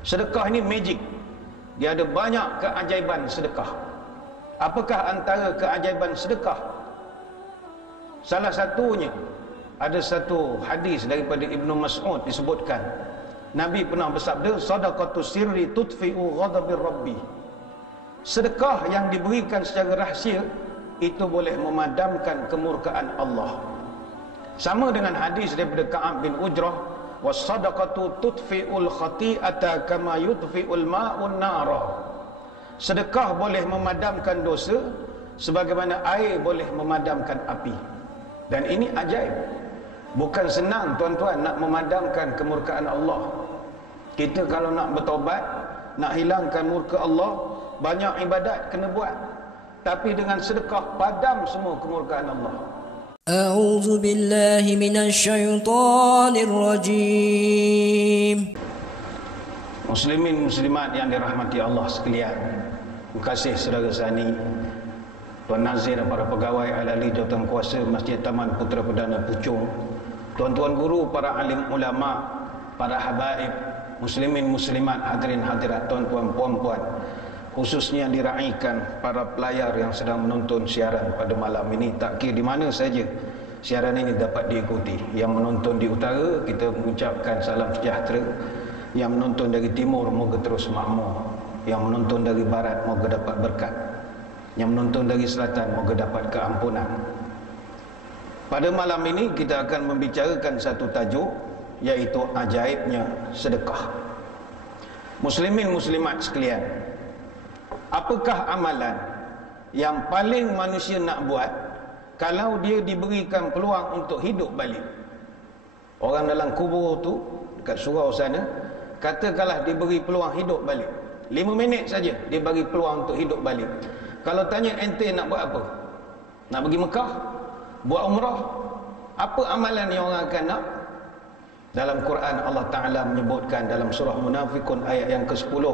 Sedekah ini magic. Dia ada banyak keajaiban sedekah. Apakah antara keajaiban sedekah? Salah satunya, ada satu hadis daripada Ibnu Mas'ud disebutkan, Nabi pernah bersabda, sadaqatus sirri tudfi'u ghadabir rabbi. Sedekah yang diberikan secara rahsia itu boleh memadamkan kemurkaan Allah. Sama dengan hadis daripada Ka'ab bin Ujrah, was-sadaqatu tudfi'ul khati'ata kama yudfi'ul ma'un nara. Sedekah boleh memadamkan dosa sebagaimana air boleh memadamkan api. Dan ini ajaib. Bukan senang tuan-tuan nak memadamkan kemurkaan Allah. Kita kalau nak bertaubat, nak hilangkan murka Allah, banyak ibadat kena buat. Tapi dengan sedekah padam semua kemurkaan Allah. A'udzu billahi minasyaitonir rajim. Muslimin muslimat yang dirahmati Allah sekalian. Terima kasih saudara Sani, Tuan Nazir dan para pegawai ahli jawatan kuasa Masjid Taman Putera Perdana Puchong, tuan-tuan guru, para alim ulama, para habaib, muslimin muslimat, hadirin hadirat, tuan-tuan puan-puan, khususnya diraikan para pelayar yang sedang menonton siaran pada malam ini, tak kira di mana saja siaran ini dapat diikuti. Yang menonton di utara, kita mengucapkan salam sejahtera. Yang menonton dari timur, moga terus makmur. Yang menonton dari barat, moga dapat berkat. Yang menonton dari selatan, moga dapat keampunan. Pada malam ini kita akan membicarakan satu tajuk, iaitu ajaibnya sedekah. Muslimin muslimat sekalian, apakah amalan yang paling manusia nak buat kalau dia diberikan peluang untuk hidup balik? Orang dalam kubur tu, dekat surau sana, katakanlah diberi peluang hidup balik 5 minit saja, dia bagi peluang untuk hidup balik. Kalau tanya ente nak buat apa? Nak pergi Mekah? Buat umrah? Apa amalan yang orang akan nak? Dalam Quran Allah Ta'ala menyebutkan dalam surah Munafikun ayat yang ke-10,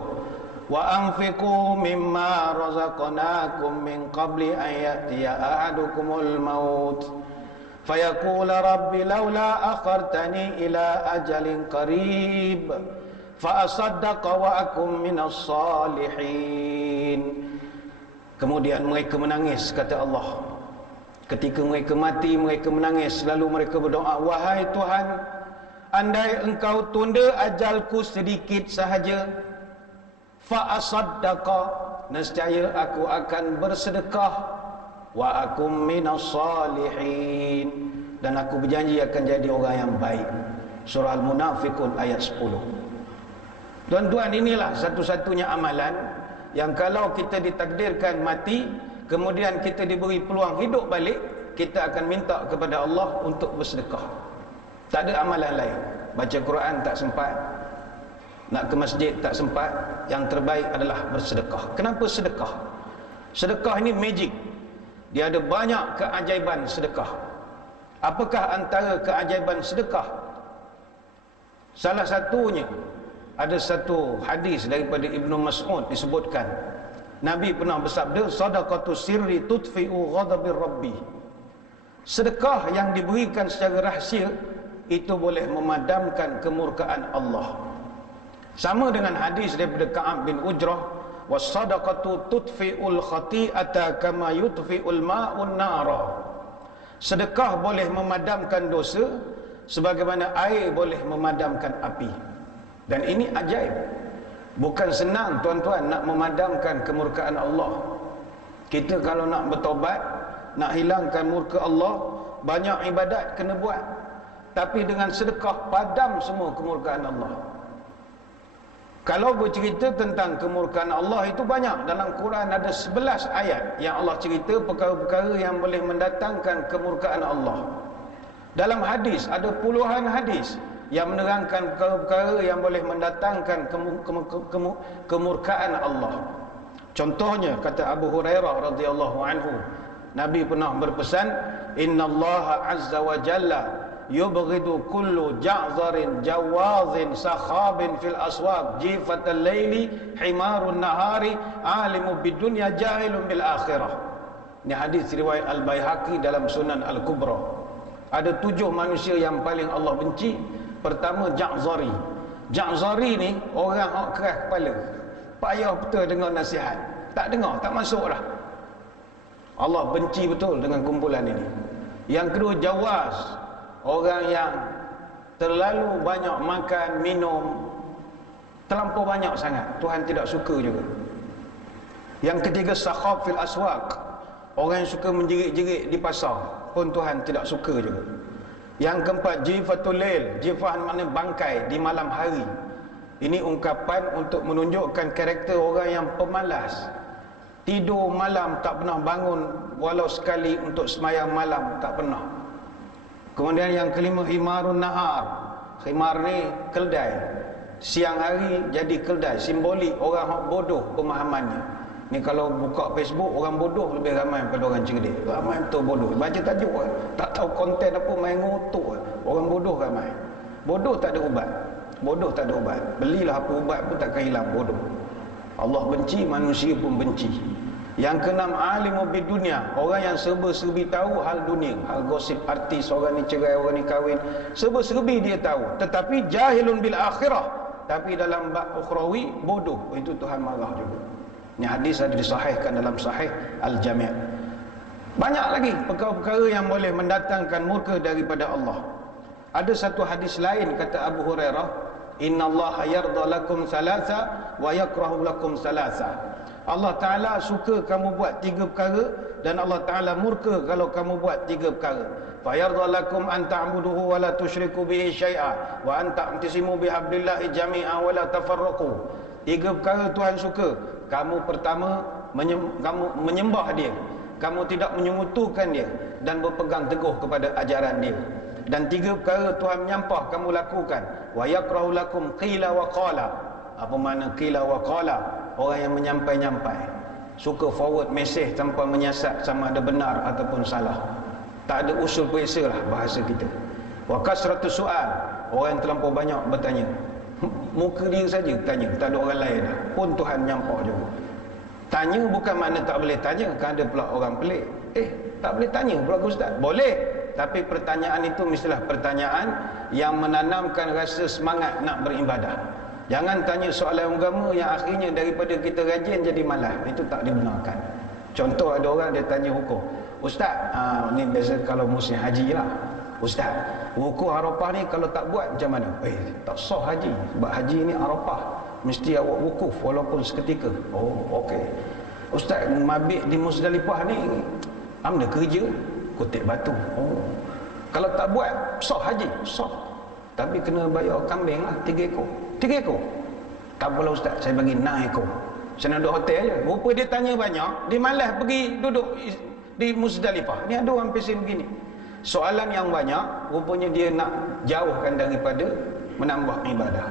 wa anfiqu mimma razaqnakum min qabli an ya'tiya ahadukumul maut fayaqula rabbi laula akhartani ila ajalin qarib fa asaddaqa wa akum minas salihin. Kemudian mereka menangis, kata Allah. Ketika mereka mati, mereka menangis, lalu mereka berdoa, wahai Tuhan, andai engkau tunda ajalku sedikit sahaja, fa asaddaqa, nescaya aku akan bersedekah, wa akum minas salihin, dan aku berjanji akan jadi orang yang baik. Surah Al-Munafikun ayat 10. Tuan-tuan, inilah satu-satunya amalan yang kalau kita ditakdirkan mati, kemudian kita diberi peluang hidup balik, kita akan minta kepada Allah untuk bersedekah. Tak ada amalan lain. Baca Quran tak sempat, nak ke masjid tak sempat, yang terbaik adalah bersedekah. Kenapa sedekah? Sedekah ini magic. Dia ada banyak keajaiban sedekah. Apakah antara keajaiban sedekah? Salah satunya, ada satu hadis daripada Ibnu Mas'ud disebutkan, Nabi pernah bersabda, sadaqatus sirri tudfi'u ghadabir rabbi. Sedekah yang diberikan secara rahsia itu boleh memadamkan kemurkaan Allah. Sama dengan hadis daripada Ka'ab bin Ujrah, was-sadaqatu tudfi'ul khati'ata kama yudfi'ul ma'un nara. Sedekah boleh memadamkan dosa sebagaimana air boleh memadamkan api. Dan ini ajaib. Bukan senang tuan-tuan nak memadamkan kemurkaan Allah. Kita kalau nak bertaubat, nak hilangkan murka Allah, banyak ibadat kena buat. Tapi dengan sedekah padam semua kemurkaan Allah. Kalau bercerita tentang kemurkaan Allah itu banyak. Dalam Quran ada 11 ayat yang Allah cerita perkara-perkara yang boleh mendatangkan kemurkaan Allah. Dalam hadis ada puluhan hadis yang menerangkan perkara-perkara yang boleh mendatangkan kemurkaan Allah. Contohnya, kata Abu Hurairah radhiyallahu anhu, Nabi pernah berpesan, innallaha azza wa jalla yubghidu kullu ja'zarin jawazin sakhabin fil aswaq jifatal laili himarun nahari alimu bidunya jahilun bil akhirah. Ini hadis riwayat Al-Baihaqi dalam Sunan Al-Kubra. Ada 7 manusia yang paling Allah benci. Pertama, Ja'zari, Ja'zari ni orang hak keras kepala, payah betul dengar nasihat, tak dengar, tak masuk dah. Allah benci betul dengan kumpulan ini. Yang kedua, Jawaz, orang yang terlalu banyak makan, minum, terlampau banyak sangat, Tuhan tidak suka juga. Yang ketiga, Sakhab fil aswaq, orang yang suka menjerit-jerit di pasar pun Tuhan tidak suka juga. Yang keempat, Jifatul Lail, jifah maknanya bangkai di malam hari. Ini ungkapan untuk menunjukkan karakter orang yang pemalas, tidur malam tak pernah bangun, walau sekali untuk semayang malam tak pernah. Kemudian yang kelima, Himarun Nahar, khimar ni keldai, siang hari jadi keldai, simbolik orang yang bodoh pemahamannya. Ni kalau buka Facebook, orang bodoh lebih ramai daripada orang cerdik. Ramai betul bodoh, baca tajuk tak tahu konten apa, main ngotok. Orang bodoh ramai. Bodoh tak ada ubat, bodoh tak ada ubat. Belilah apa ubat pun takkan hilang bodoh. Allah benci, manusia pun benci. Yang keenam, alimu bid dunia, orang yang serba-serbi tahu hal dunia, hal gosip artis, orang ni cerai, orang ni kahwin, serba-serbi dia tahu, tetapi jahilun bil akhirah, tapi dalam bab ukhrawi bodoh. Itu Tuhan marah juga. Ini hadis ada disahihkan dalam Sahih Al-Jami'. Banyak lagi perkara-perkara yang boleh mendatangkan murka daripada Allah. Ada satu hadis lain kata Abu Hurairah, innallaha yarda lakum salasa wa yakrahu lakum salasa. Allah Ta'ala suka kamu buat 3 perkara dan Allah Ta'ala murka kalau kamu buat 3 perkara. Fa yarda lakum an ta'buduhu wa la tusyriku bihi syai'a wa an ta'tasimu bihablillahi jami'an wa la tafarraqu. 3 perkara Tuhan suka. Kamu pertama kamu menyembah dia, kamu tidak menyekutukan dia dan berpegang teguh kepada ajaran dia. Dan 3 perkara Tuhan menyampah kamu lakukan. Wa yakrahu lakum qila wa qala. Apa makna qila wa qala? Orang yang menyampai-nyampai, suka forward message tanpa menyiasat sama ada benar ataupun salah. Tak ada usul periksa lah bahasa kita. Wa kasratus soal, orang yang terlampau banyak bertanya. Muka dia saja tanya, tak ada orang lain dah. Pun Tuhan menyampah juga. Tanya bukan makna tak boleh tanya, kan ada pula orang pelik. Tak boleh tanya pula Ustaz. Boleh, tapi pertanyaan itu mestilah pertanyaan yang menanamkan rasa semangat nak beribadah. Jangan tanya soalan agama yang akhirnya daripada kita rajin jadi malas. Itu tak dibenarkan. Contoh, ada orang dia tanya hukum, Ustaz, ni biasa kalau musim haji lah, Ustaz, wukuf Arafah ni kalau tak buat macam mana? Tak sah haji. Sebab haji ni Arafah, mesti awak wukuf walaupun seketika. Oh, okey. Ustaz, mabit di Muzdalifah ni amda kerja, kutip batu. Oh, kalau tak buat sah haji? Sah. Tapi kena bayar kambing lah 3 ekor. 3 ekor? Tak apalah Ustaz, saya bagi 6 ekor. Saya nak duduk hotel je. Rupa dia tanya banyak, dia malas pergi duduk di Muzdalifah. Ni ada orang pesen begini. Soalan yang banyak, rupanya dia nak jauhkan daripada menambah ibadah.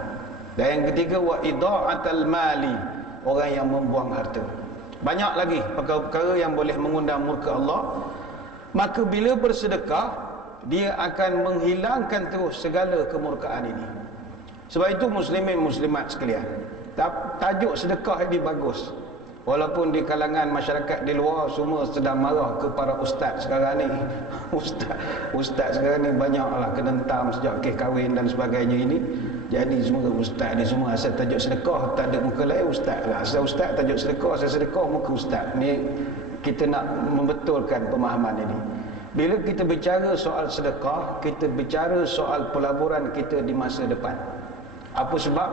Dan yang ketiga, wa idha'atal mali, orang yang membuang harta. Banyak lagi perkara-perkara yang boleh mengundang murka Allah. Maka bila bersedekah, dia akan menghilangkan terus segala kemurkaan ini. Sebab itu muslimin muslimat sekalian, tajuk sedekah ini bagus. Walaupun di kalangan masyarakat di luar semua sedang marah ke para ustaz sekarang ni. Ustaz sekarang ni banyaklah kena hentam sejak kes kahwin dan sebagainya ini. Jadi semua ustaz ni semua asal tajuk sedekah tak ada muka lain ustaz lah. Asal ustaz tajuk sedekah, asal sedekah muka ustaz. Ni kita nak membetulkan pemahaman ini. Bila kita bicara soal sedekah, kita bicara soal pelaburan kita di masa depan. Apa sebab?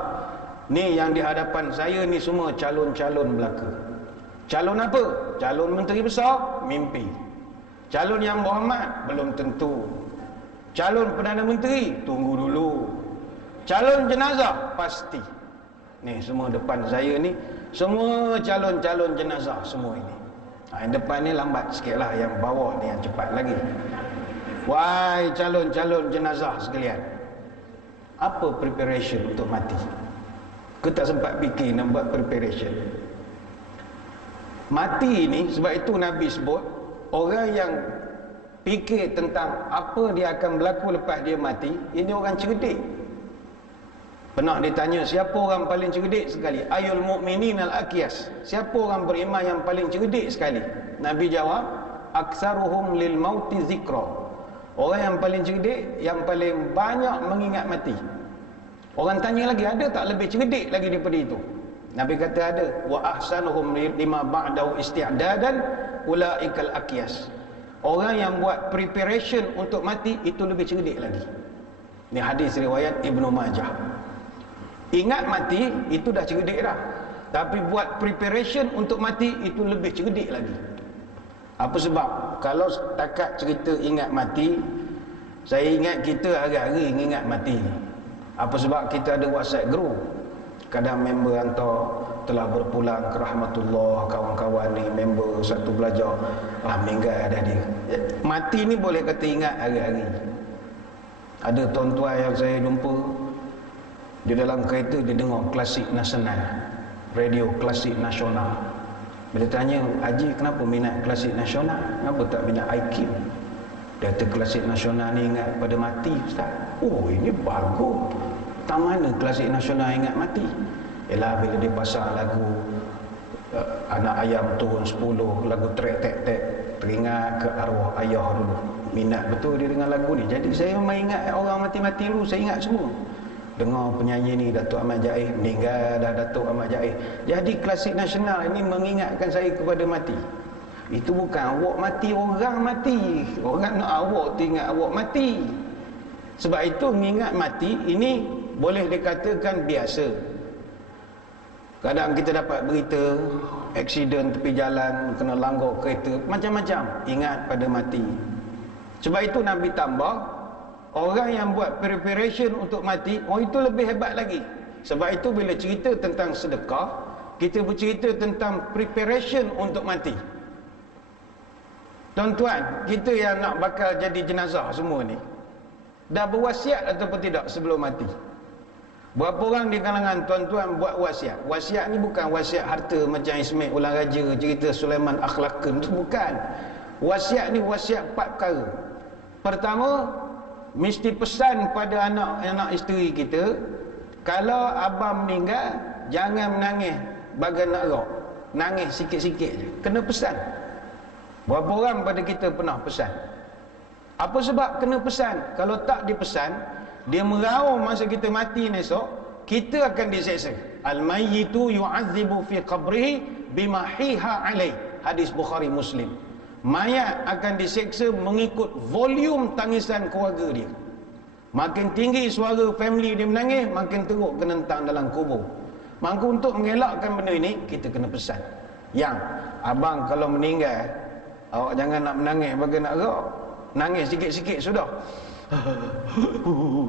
Ni yang di hadapan saya ni semua calon-calon belaka. Calon apa? Calon menteri besar, mimpi. Calon yang berhormat, belum tentu. Calon Perdana Menteri, tunggu dulu. Calon jenazah, pasti. Ni semua depan saya ni, semua calon-calon jenazah semua ini. Yang depan ni lambat sikit lah, yang bawah ni yang cepat lagi. Wahai calon-calon jenazah sekalian, apa preparation untuk mati? Kita tak sempat fikir nak buat preparation. Mati ini, sebab itu Nabi sebut, orang yang fikir tentang apa dia akan berlaku lepas dia mati, ini orang cerdik. Pernah ditanya, siapa orang paling cerdik sekali? Ayul mu'minin al-aqyas, siapa orang beriman yang paling cerdik sekali? Nabi jawab, aksaruhum lil mauti zikra, orang yang paling cerdik, yang paling banyak mengingat mati. Orang tanya lagi, ada tak lebih cerdik lagi daripada itu? Nabi kata ada. Wa ahsanuhum lima ba'dahu isti'dadan ulaikal aqyas. Orang yang buat preparation untuk mati itu lebih cerdik lagi. Ini hadis riwayat Ibnu Majah. Ingat mati itu dah cerdik dah. Tapi buat preparation untuk mati itu lebih cerdik lagi. Apa sebab? Kalau setakat cerita ingat mati, saya ingat kita hari-hari ingat mati. Apa sebab kita ada WhatsApp group. Kadang member hantar telah berpulang ke rahmatullah, kawan-kawan ni member satu belajar meninggal dah dia. Mati ni boleh kata ingat hari-hari. Ada tuan-tuan yang saya jumpa di dalam kereta, dia dengar klasik nasional, radio klasik nasional. Bila tanya, Haji kenapa minat klasik nasional, kenapa tak minat IQ? Dia kata klasik nasional ni ingat pada mati, Ustaz. Oh, ini bagus. Tak mana klasik nasional ingat mati? Ialah bila dia pasang lagu Anak Ayam Turun 10, lagu trek-tek-tek, teringat ke arwah ayah dulu. Minat betul dia dengan lagu ni. Jadi saya memang ingat orang mati-mati dulu, saya ingat semua. Dengar penyanyi ni, Datuk Ahmad Jaih, meninggal dah Datuk Ahmad Jaih. Jadi klasik nasional ini mengingatkan saya kepada mati. Itu bukan awak mati, orang mati. Orang nak awak ingat awak mati. Sebab itu mengingat mati ini boleh dikatakan biasa. Kadang kita dapat berita aksiden tepi jalan, kena langgar kereta, macam-macam, ingat pada mati. Sebab itu Nabi tambah, orang yang buat preparation untuk mati, itu lebih hebat lagi. Sebab itu bila cerita tentang sedekah, kita bercerita tentang preparation untuk mati. Tuan-tuan, kita yang nak bakal jadi jenazah semua ni, dah berwasiat ataupun tidak sebelum mati? Berapa orang di kalangan tuan-tuan buat wasiat? Wasiat ni bukan wasiat harta macam Ismail Ulang Raja, cerita Sulaiman Akhlaqun, itu bukan. Wasiat ni wasiat 4 perkara. Pertama, mesti pesan pada anak isteri kita, kalau abang meninggal, jangan menangis bagai nak rock. Nangis sikit-sikit je. Kena pesan. Berapa orang pada kita pernah pesan? Apa sebab kena pesan? Kalau tak dipesan, dia meraung masa kita mati esok, kita akan diseksa. Al-mayyitu yu'adzibu fi qabrihi bima hiha alaih. Hadis Bukhari Muslim. Mayat akan diseksa mengikut volume tangisan keluarga dia. Makin tinggi suara family dia menangis, makin teruk kenentang dalam kubur. Maka untuk mengelakkan benda ini, kita kena pesan. Yang abang kalau meninggal, awak jangan nak menangis bagi nak rock. Nangis sikit-sikit sudah.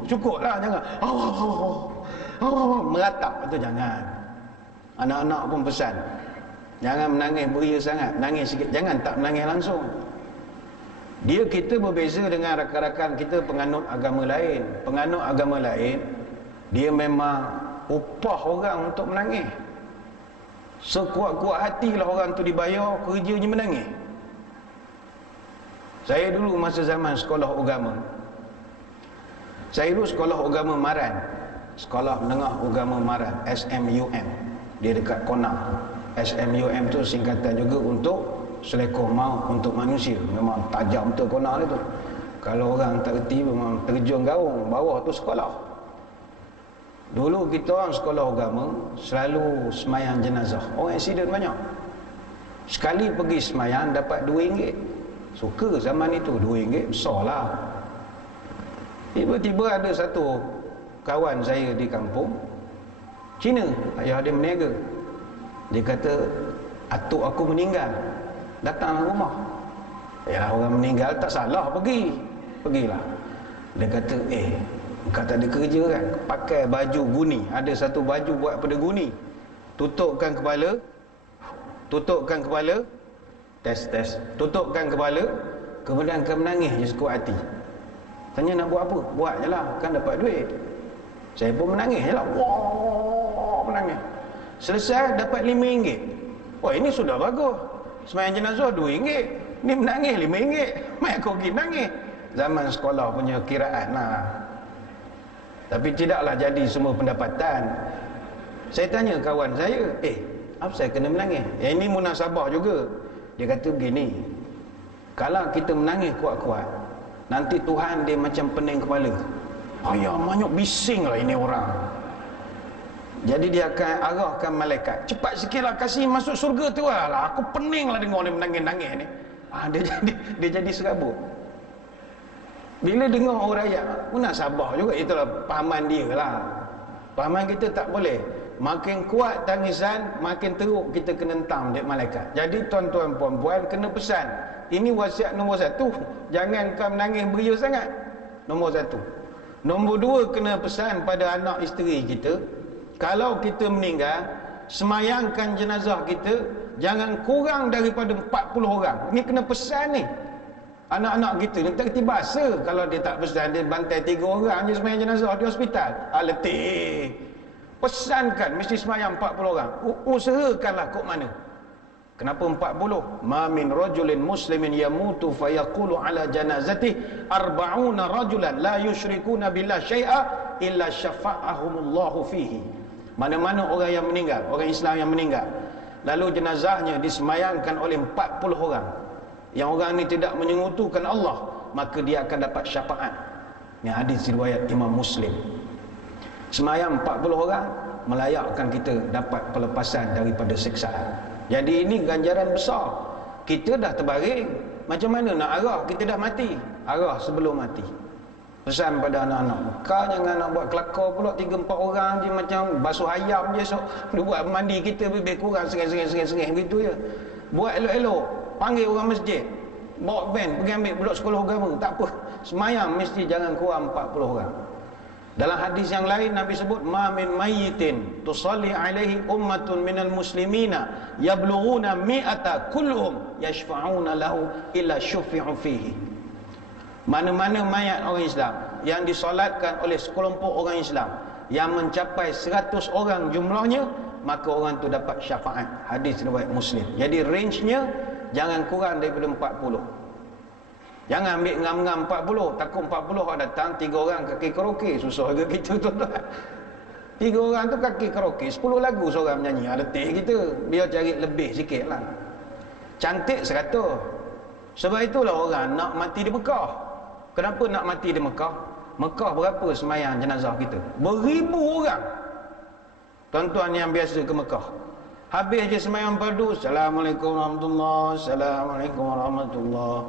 Cukuplah, jangan meratap, itu jangan. Anak-anak pun pesan, jangan menangis beria sangat, nangis sikit, jangan tak menangis langsung. Kita berbeza dengan rakan-rakan kita penganut agama lain. Penganut agama lain, dia memang upah orang untuk menangis. Sekuat-kuat hatilah orang tu dibayar, kerjanya menangis. Saya dulu masa zaman sekolah agama, saya dulu sekolah agama Maran, Sekolah Menengah Agama Maran, SMUM, dia dekat Kona. SMUM tu singkatan juga untuk Selekoh Maut untuk Manusia. Memang tajam betul Kona tu. Kalau orang tak reti memang terjun gaung, bawah tu sekolah. Dulu kita orang sekolah agama selalu semayang jenazah. Orang aksiden banyak. Sekali pergi semayang dapat RM2. Suka zaman itu RM2 besar lah. Tiba-tiba ada satu kawan saya di kampung Cina, ayah dia berniaga. Dia kata, atuk aku meninggal, datanglah rumah. Ya, orang meninggal tak salah pergilah. Dia kata, kau tak ada kerja kan, pakai baju guni. Ada satu baju buat pada guni, tutupkan kepala, tes, tutupkan kepala, kemudian kau menangis je sekuat hati. Tanya nak buat apa? Buat je lah, kan dapat duit. Saya pun menangis je lah. Wah, menangis. Selesai dapat RM5. Wah, ini sudah bagus. Semayang jenazah RM2. Ni menangis RM5. Mai aku pergi menangis. Zaman sekolah punya kiraan lah. Tapi tidaklah jadi semua pendapatan. Saya tanya kawan saya, apa saya kena menangis? Ini munasabah juga. Dia kata begini, kalau kita menangis kuat-kuat, nanti Tuhan dia macam pening kepala. ayah banyak bising lah ini orang. Jadi dia akan arahkan malaikat, cepat sikitlah kasih masuk surga tu lah. Aku pening lah dengar dia menangis-nangis ni. Dia jadi serabut. Bila dengar orang rakyat, nak sabar juga. Itulah pahaman dia lah. Pahaman kita tak boleh. Makin kuat tangisan, makin teruk kita kena hentam dia malaikat. Jadi tuan-tuan puan-puan kena pesan. Ini wasiat nombor 1. Jangan kau menangis beria sangat. Nombor 1. Nombor 2, kena pesan pada anak isteri kita. Kalau kita meninggal, semayangkan jenazah kita jangan kurang daripada 40 orang. Ini kena pesan ni. Anak-anak kita ni tak kerti bahasa. Kalau dia tak pesan, dia bantai 3 orang je semayang jenazah di hospital. Letih. Pesankan mesti semayang 40 orang. Usahakanlah kok mana. Kenapa 40? Ma min rajulin muslimin yamutu fayaqulu ala janazati 40 rajulan la yusyrikuna billah syai'a illa syafa'ahumullahu fihi. Mana-mana orang yang meninggal, orang Islam yang meninggal, lalu jenazahnya disemayangkan oleh 40 orang, yang orang ni tidak menyengutukan Allah, maka dia akan dapat syafaat. Ini hadis riwayat Imam Muslim. Semayang 40 orang melayakkan kita dapat pelepasan daripada siksaan. Jadi ini ganjaran besar. Kita dah terbaring, macam mana nak arah? Kita dah mati. Arah sebelum mati. Pesan pada anak-anak, kau jangan nak buat kelakar pula 3-4 orang je macam basuh ayam je esok. Dia buat mandi kita lebih kurang sengih begitu je. Buat elok-elok, panggil orang masjid, bawa van pergi ambil budak sekolah agama, tak apa. Semayang mesti jangan kurang 40 orang. Dalam hadis yang lain Nabi sebut, ma min mayyitin tusalli alaihi ummatun minal muslimina yablughuna mi'ata kulluhum yashfa'una lahu illa syufi'u fihi. Mana-mana mayat orang Islam yang disolatkan oleh sekelompok orang Islam yang mencapai 100 orang jumlahnya, maka orang tu dapat syafaat. Hadis riwayat Muslim. Jadi range-nya jangan kurang daripada 40. Jangan ambil ngam-ngam 40. Takut 40 orang datang, 3 orang kaki karaoke. Susah juga kita tuan-tuan. 3 orang tu kaki karaoke, 10 lagu seorang menyanyi. Letih kita. Biar cari lebih sikit lah. Cantik 100. Sebab itulah orang nak mati di Mekah. Kenapa nak mati di Mekah? Mekah berapa semayang jenazah kita? Beribu orang. Tuan-tuan yang biasa ke Mekah, habis je semayang fardu, Assalamualaikum warahmatullahi, Assalamualaikum warahmatullahi,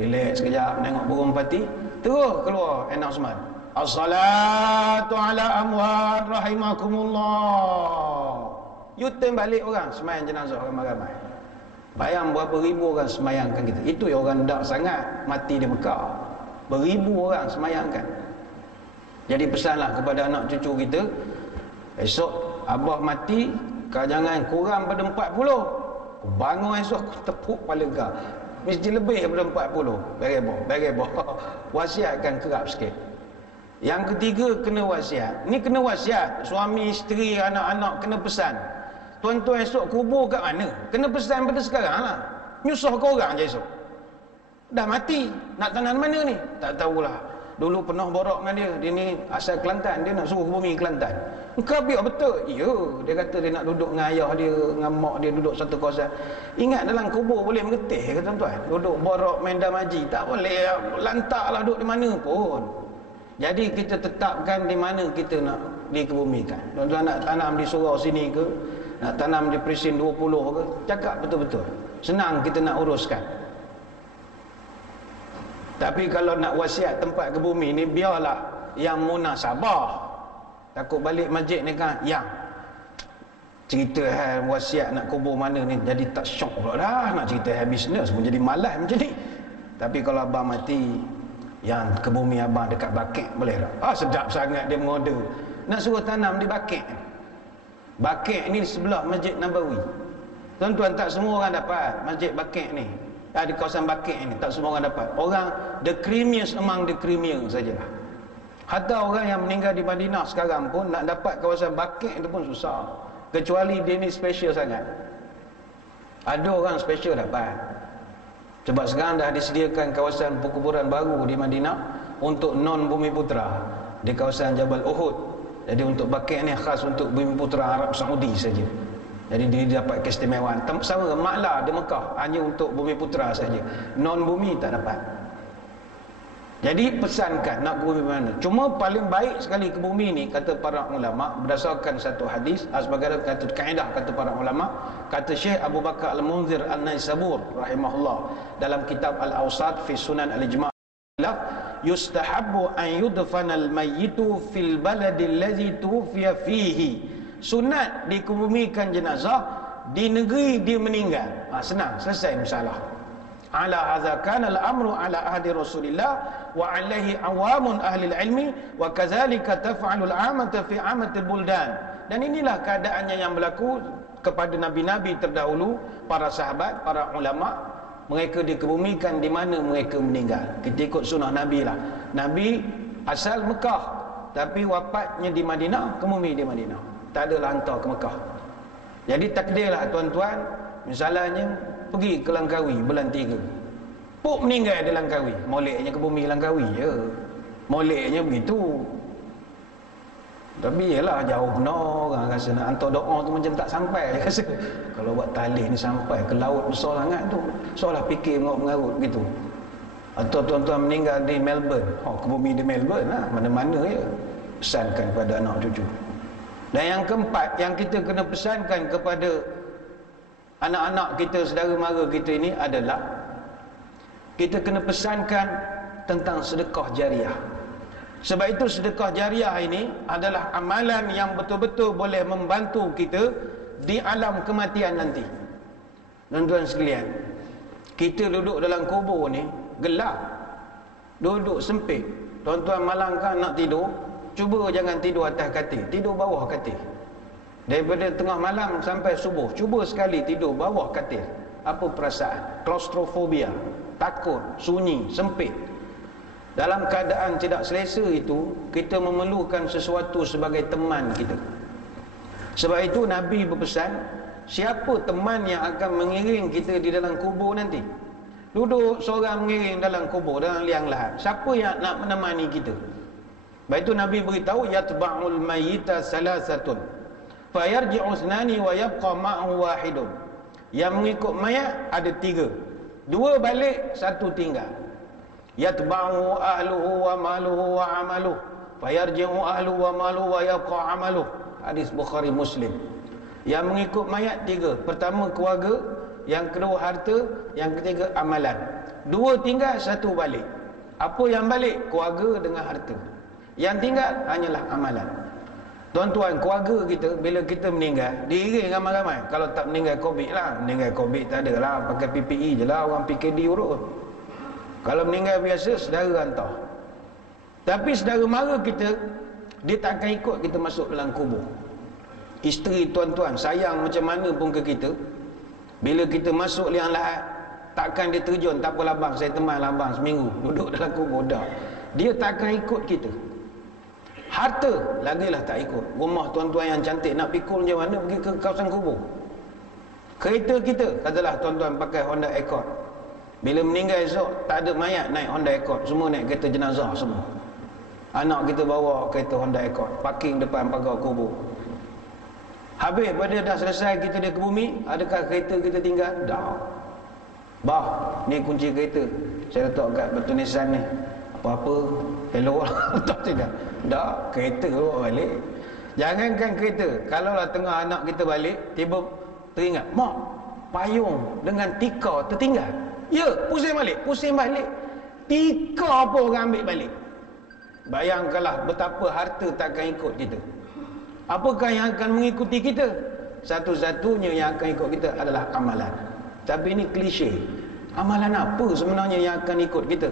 relax sekejap, tengok burung pati, terus keluar announcement, As-salatu ala amwat rahimakumullah. You turn balik orang semayang jenazah ramai-ramai. Bayang berapa ribu orang semayangkan kita. Itu yang orang dak sangat mati di Mekah. Beribu orang semayangkan. Jadi pesanlah kepada anak cucu kita, esok abah mati, kau jangan kurang pada 40. Bangun esok aku tepuk kepala kau, mesti lebih daripada 40. Bereboh. Wasiatkan kerap sikit. Yang ketiga, kena wasiat. Ni kena wasiat. Suami, isteri, anak-anak kena pesan. Tuan-tuan esok kubur kat mana? Kena pesan pada sekarang lah. Nyusah ke orang je esok. Dah mati, nak tanam mana ni? Tak tahulah. Dulu pernah borak dengan dia. Dia ni asal Kelantan, dia nak suruh ke bumi Kelantan. Engkau biar betul. Ya, dia kata dia nak duduk dengan ayah dia, dengan mak dia, duduk satu kawasan. Ingat dalam kubur boleh mengetih ke tuan-tuan? Duduk borak main damaji, tak boleh. Lantaklah duduk di mana pun. Jadi kita tetapkan di mana kita nak dikebumikan. Tuan-tuan nak tanam di surau sini ke, nak tanam di Presin 20 ke, cakap betul-betul. Senang kita nak uruskan. Tapi kalau nak wasiat tempat ke bumi ni, biarlah yang munasabah. Takut balik masjid ni kan, yang cerita hal wasiat nak kubur mana ni, jadi tak syok pula dah. Nak cerita hal bisnes pun jadi malas macam ni. Tapi kalau abang mati, yang ke bumi abang dekat Bakek boleh tak? Sedap sangat dia mengorder. Nak suruh tanam di Bakek. Bakek ni sebelah Masjid Nabawi. Tuan-tuan, tak semua orang dapat Masjid Bakek ni. Di kawasan Bakek ni tak semua orang dapat. Orang the creamiest among the creamier sajalah. Hatta orang yang meninggal di Madinah sekarang pun nak dapat kawasan Bakek itu pun susah. Kecuali dia ni special sangat. Ada orang special dapat. Sebab sekarang dah disediakan kawasan perkuburan baru di Madinah untuk non bumi putera di kawasan Jabal Uhud. Jadi untuk Bakek ni khas untuk bumi putera Arab Saudi saja. Jadi dia dapat keistimewaan. Sama Maklah di Mekah hanya untuk bumi putera saja. Non bumi tak dapat. Jadi pesankan nak ke bumi mana. Cuma paling baik sekali ke bumi ni, kata para ulama, berdasarkan satu hadis, sebagai kata kaedah kata para ulama, kata Syekh Abu Bakar Al-Munzir An-Naisabur rahimahullah dalam kitab Al-Awsat fi Sunan Al-Ijma', yustahabbu an yudfana al-mayyitu fil baladi allazi tuwfiya fihi. Sunat dikebumikan jenazah di negeri dia meninggal. Senang, selesai masalah. Ala hadza kana al-amru ala ahdi Rasulillah wa alaihi awamun ahli ilmi wa kadzalika taf'alu al-'amatu fi 'amati al-buldan. Dan inilah keadaannya yang berlaku kepada nabi-nabi terdahulu, para sahabat, para ulama. Mereka dikebumikan di mana mereka meninggal. Kita ikut sunnah Nabi lah. Nabi asal Mekah, tapi wafatnya di Madinah, kebumi di Madinah. Tak adalah hantar ke Mekah. Jadi takdirlah tuan-tuan, misalnya pergi ke Langkawi bulan 3, Puk meninggal di Langkawi, moleknya ke bumi Langkawi je, moleknya begitu. Tapi yelah jauh no, orang rasa nak hantar doa tu macam tak sampai rasa. Kalau buat talih ni sampai ke laut besar sangat tu, seolah fikir mengarut begitu. Atau tuan-tuan meninggal di Melbourne, ke bumi di Melbourne lah, mana-mana je. Pesankan kepada anak cucu. Dan yang keempat yang kita kena pesankan kepada anak-anak kita, saudara mara kita ini adalah kita kena pesankan tentang sedekah jariah. Sebab itu sedekah jariah ini adalah amalan yang betul-betul boleh membantu kita di alam kematian nanti. Tuan-tuan sekalian, kita duduk dalam kubur ni gelap, duduk sempit. Tuan-tuan malam kan nak tidur, cuba jangan tidur atas katil, tidur bawah katil. Daripada tengah malam sampai subuh, cuba sekali tidur bawah katil. Apa perasaan? Klaustrofobia, takut, sunyi, sempit. Dalam keadaan tidak selesa itu, kita memerlukan sesuatu sebagai teman kita. Sebab itu Nabi berpesan, siapa teman yang akan mengiring kita di dalam kubur nanti? Duduk seorang mengiring dalam kubur, dalam liang lahat, siapa yang nak menemani kita? Sebab itu Nabi beritahu, yatba'ul mayyita salasatun fayarji'u thnani wa yabqa ma'hu wahidun. Yang mengikut mayat ada 3, 2 balik, 1 tinggal. Yatba'u ahluhu wa maluhu wa amaluh fayarji'u ahluhu wa maluhu wa yabqa amaluh. Hadis Bukhari Muslim. Yang mengikut mayat 3, pertama keluarga, yang kedua harta, yang ketiga amalan. 2 tinggal, 1 balik. Apa yang balik? Keluarga dengan harta. Yang tinggal hanyalah amalan. Tuan-tuan, keluarga kita bila kita meninggal diiring ramai-ramai. Kalau tak meninggal COVID lah, meninggal COVID tak ada lah, pakai PPE je lah, orang PKD urut. Kalau meninggal biasa, saudara hantar. Tapi saudara mara kita, dia takkan ikut kita masuk dalam kubur. Isteri tuan-tuan sayang macam mana pun ke kita, bila kita masuk liang lahat, takkan dia terjun, tak apalah bang, saya teman lah bang seminggu duduk dalam kubur dah. Dia takkan ikut kita. Harta lagilah tak ikut. Rumah tuan-tuan yang cantik nak pikul macam mana pergi ke kawasan kubur. Kereta kita, katalah tuan-tuan pakai Honda Accord, bila meninggal esok tak ada mayat naik Honda Accord, semua naik kereta jenazah semua. Anak kita bawa kereta Honda Accord, parking depan pagar kubur. Habis pada dah selesai kita dia ke bumi, adakah kereta kita tinggal? Dah. Bah, ni kunci kereta, saya letak kat batu nisan ni, apa-apa hello tak tidak. Dah, kereta bawa balik. Jangankan kereta, kalaulah tengah anak kita balik, tiba teringat, mak, payung dengan tikar tertinggal. Ya, pusing balik. Tikar apa orang ambil balik? Bayangkanlah betapa harta takkan ikut kita. Apakah yang akan mengikuti kita? Satu-satunya yang akan ikut kita adalah amalan. Tapi ini klise. Amalan apa sebenarnya yang akan ikut kita?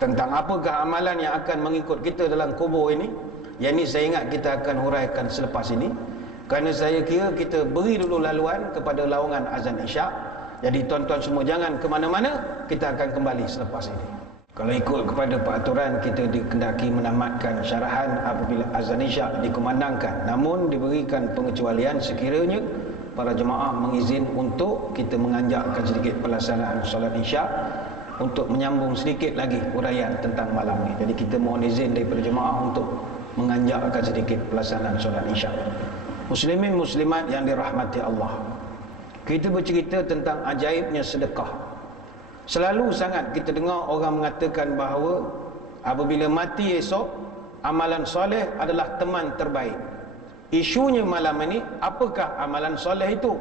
Tentang apakah amalan yang akan mengikut kita dalam kubur ini? Yang ini saya ingat kita akan huraikan selepas ini. Kerana saya kira kita beri dulu laluan kepada laungan azan Isyak. Jadi tuan-tuan semua jangan ke mana-mana, kita akan kembali selepas ini. Kalau ikut kepada peraturan, kita dikendaki menamatkan syarahan apabila azan Isyak dikumandangkan. Namun diberikan pengecualian sekiranya para jemaah mengizin untuk kita menganjakkan sedikit pelaksanaan solat Isyak untuk menyambung sedikit lagi huraian tentang malam ini. Jadi kita mohon izin daripada jemaah untuk menganjakkan sedikit pelaksanaan solat Isyak. Muslimin muslimat yang dirahmati Allah, kita bercerita tentang ajaibnya sedekah. Selalu sangat kita dengar orang mengatakan bahawa apabila mati esok, amalan soleh adalah teman terbaik. Isunya malam ini, apakah amalan soleh itu?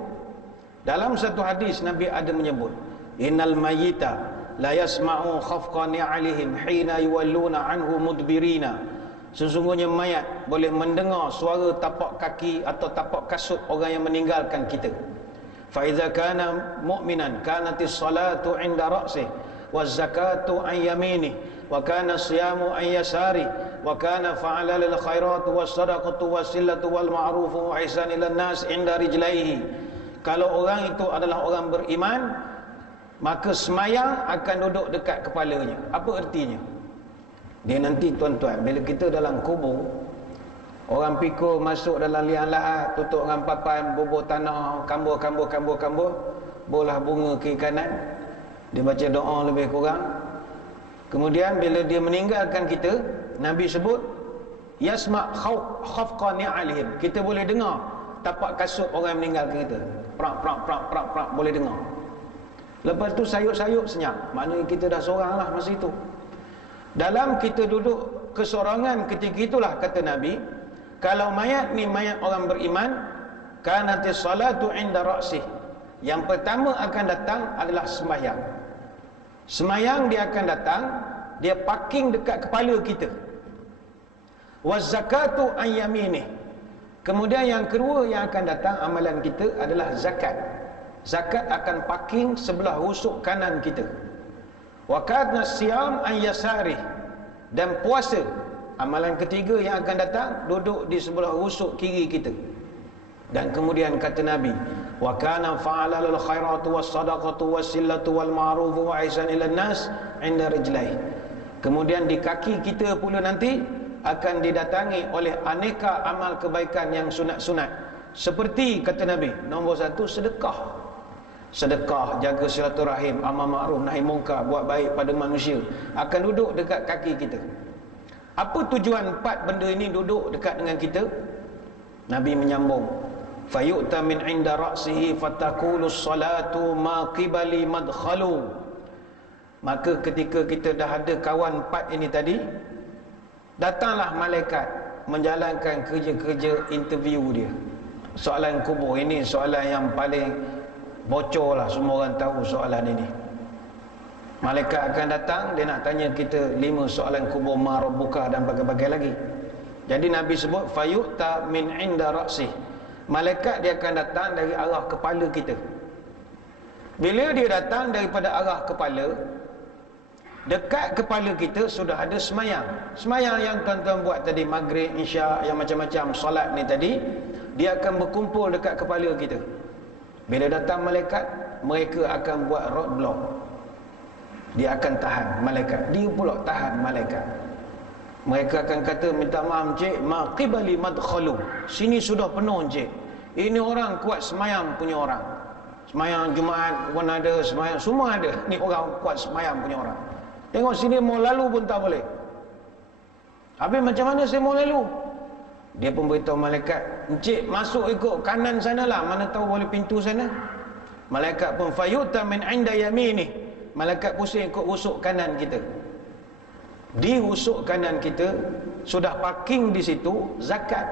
Dalam satu hadis Nabi ada menyebut, innal mayyita la yasma'u khafqa ni'alihim hina yuwalluna anhu mudbirina. Sesungguhnya mayat boleh mendengar suara tapak kaki atau tapak kasut orang yang meninggalkan kita. Fa idza kana mu'minan kanatis salatu 'inda ra'sih waz zakatu an yaminih wa kana siyamu an yasari wa kana fa'ala lil khairat was sadaqatu was silatu wal ma'ruf wa ihsan ila nas 'inda rijlaihi. Kalau orang itu adalah orang beriman, maka semayang akan duduk dekat kepalanya. Apa artinya? Dia nanti tuan-tuan, bila kita dalam kubur, orang pikul masuk dalam liang lahat, tutup dengan papan, bubur tanah, kambur, bolah bunga kiri kanan, dia baca doa lebih kurang. Kemudian bila dia meninggalkan kita, Nabi sebut yasma' khafqa ni'alihim. Kita boleh dengar tapak kasut orang yang meninggalkan kita. Prak, boleh dengar. Lepas tu sayup-sayup senyap. Maknanya kita dah seorang lah masa itu. Dalam kita duduk kesorangan ketika itulah, kata Nabi, kalau mayat ni mayat orang beriman, kanatis salatu 'inda ra'sih. Yang pertama akan datang adalah sembahyang. Sembahyang dia akan datang, dia parking dekat kepala kita. Waz zakatu an yaminih. Kemudian yang kedua yang akan datang amalan kita adalah zakat. Zakat akan parking sebelah rusuk kanan kita. Wa kana siyam an yasari. Dan puasa, amalan ketiga yang akan datang, duduk di sebelah rusuk kiri kita. Dan kemudian kata Nabi, wa kana fa'ala lil khairatu was sadaqatu was silatu wal ma'ruf wa ihsan ila nas 'inda rijlai. Kemudian di kaki kita pula nanti akan didatangi oleh aneka amal kebaikan yang sunat-sunat. Seperti kata Nabi, nombor satu, sedekah. Sedekah, jaga silaturahim, amal ma'ruf nahi munkar, buat baik pada manusia, akan duduk dekat kaki kita. Apa tujuan 4 benda ini duduk dekat dengan kita? Nabi menyambung, fayu'ta min 'inda ra'sihi fatakulu salatu ma qibali madkhalu. Maka ketika kita dah ada kawan 4 ini tadi, datanglah malaikat menjalankan kerja-kerja interview dia. Soalan kubur ini soalan yang paling bocor lah, semua orang tahu soalan ini. Malaikat akan datang, dia nak tanya kita 5 soalan kubur, ma rabbuka dan bagai-bagai lagi. Jadi Nabi sebut fayu'ta min 'inda ra'sih. Malaikat dia akan datang dari arah kepala kita. Bila dia datang daripada arah kepala, dekat kepala kita sudah ada semayang. Semayang yang tuan-tuan buat tadi, maghrib, isyak, yang macam-macam solat ni tadi, dia akan berkumpul dekat kepala kita. Bila datang malaikat, mereka akan buat roadblock. Dia akan tahan malaikat. Dia pula tahan malaikat. Mereka akan kata, minta maaf encik, ma qibali madkhalu. Sini sudah penuh encik. Ini orang kuat semayang punya orang. Semayang Jumaat pun ada, semayang semua ada. Ni orang kuat semayang punya orang. Tengok sini mau lalu pun tak boleh. Habis macam mana saya mau lalu? Dia pun beritahu malaikat, encik masuk ikut kanan sanalah, mana tahu boleh pintu sana. Malaikat pun fayuta min 'inda yaminih. Malaikat pusing ikut rusuk kanan kita. Di rusuk kanan kita sudah parking di situ zakat.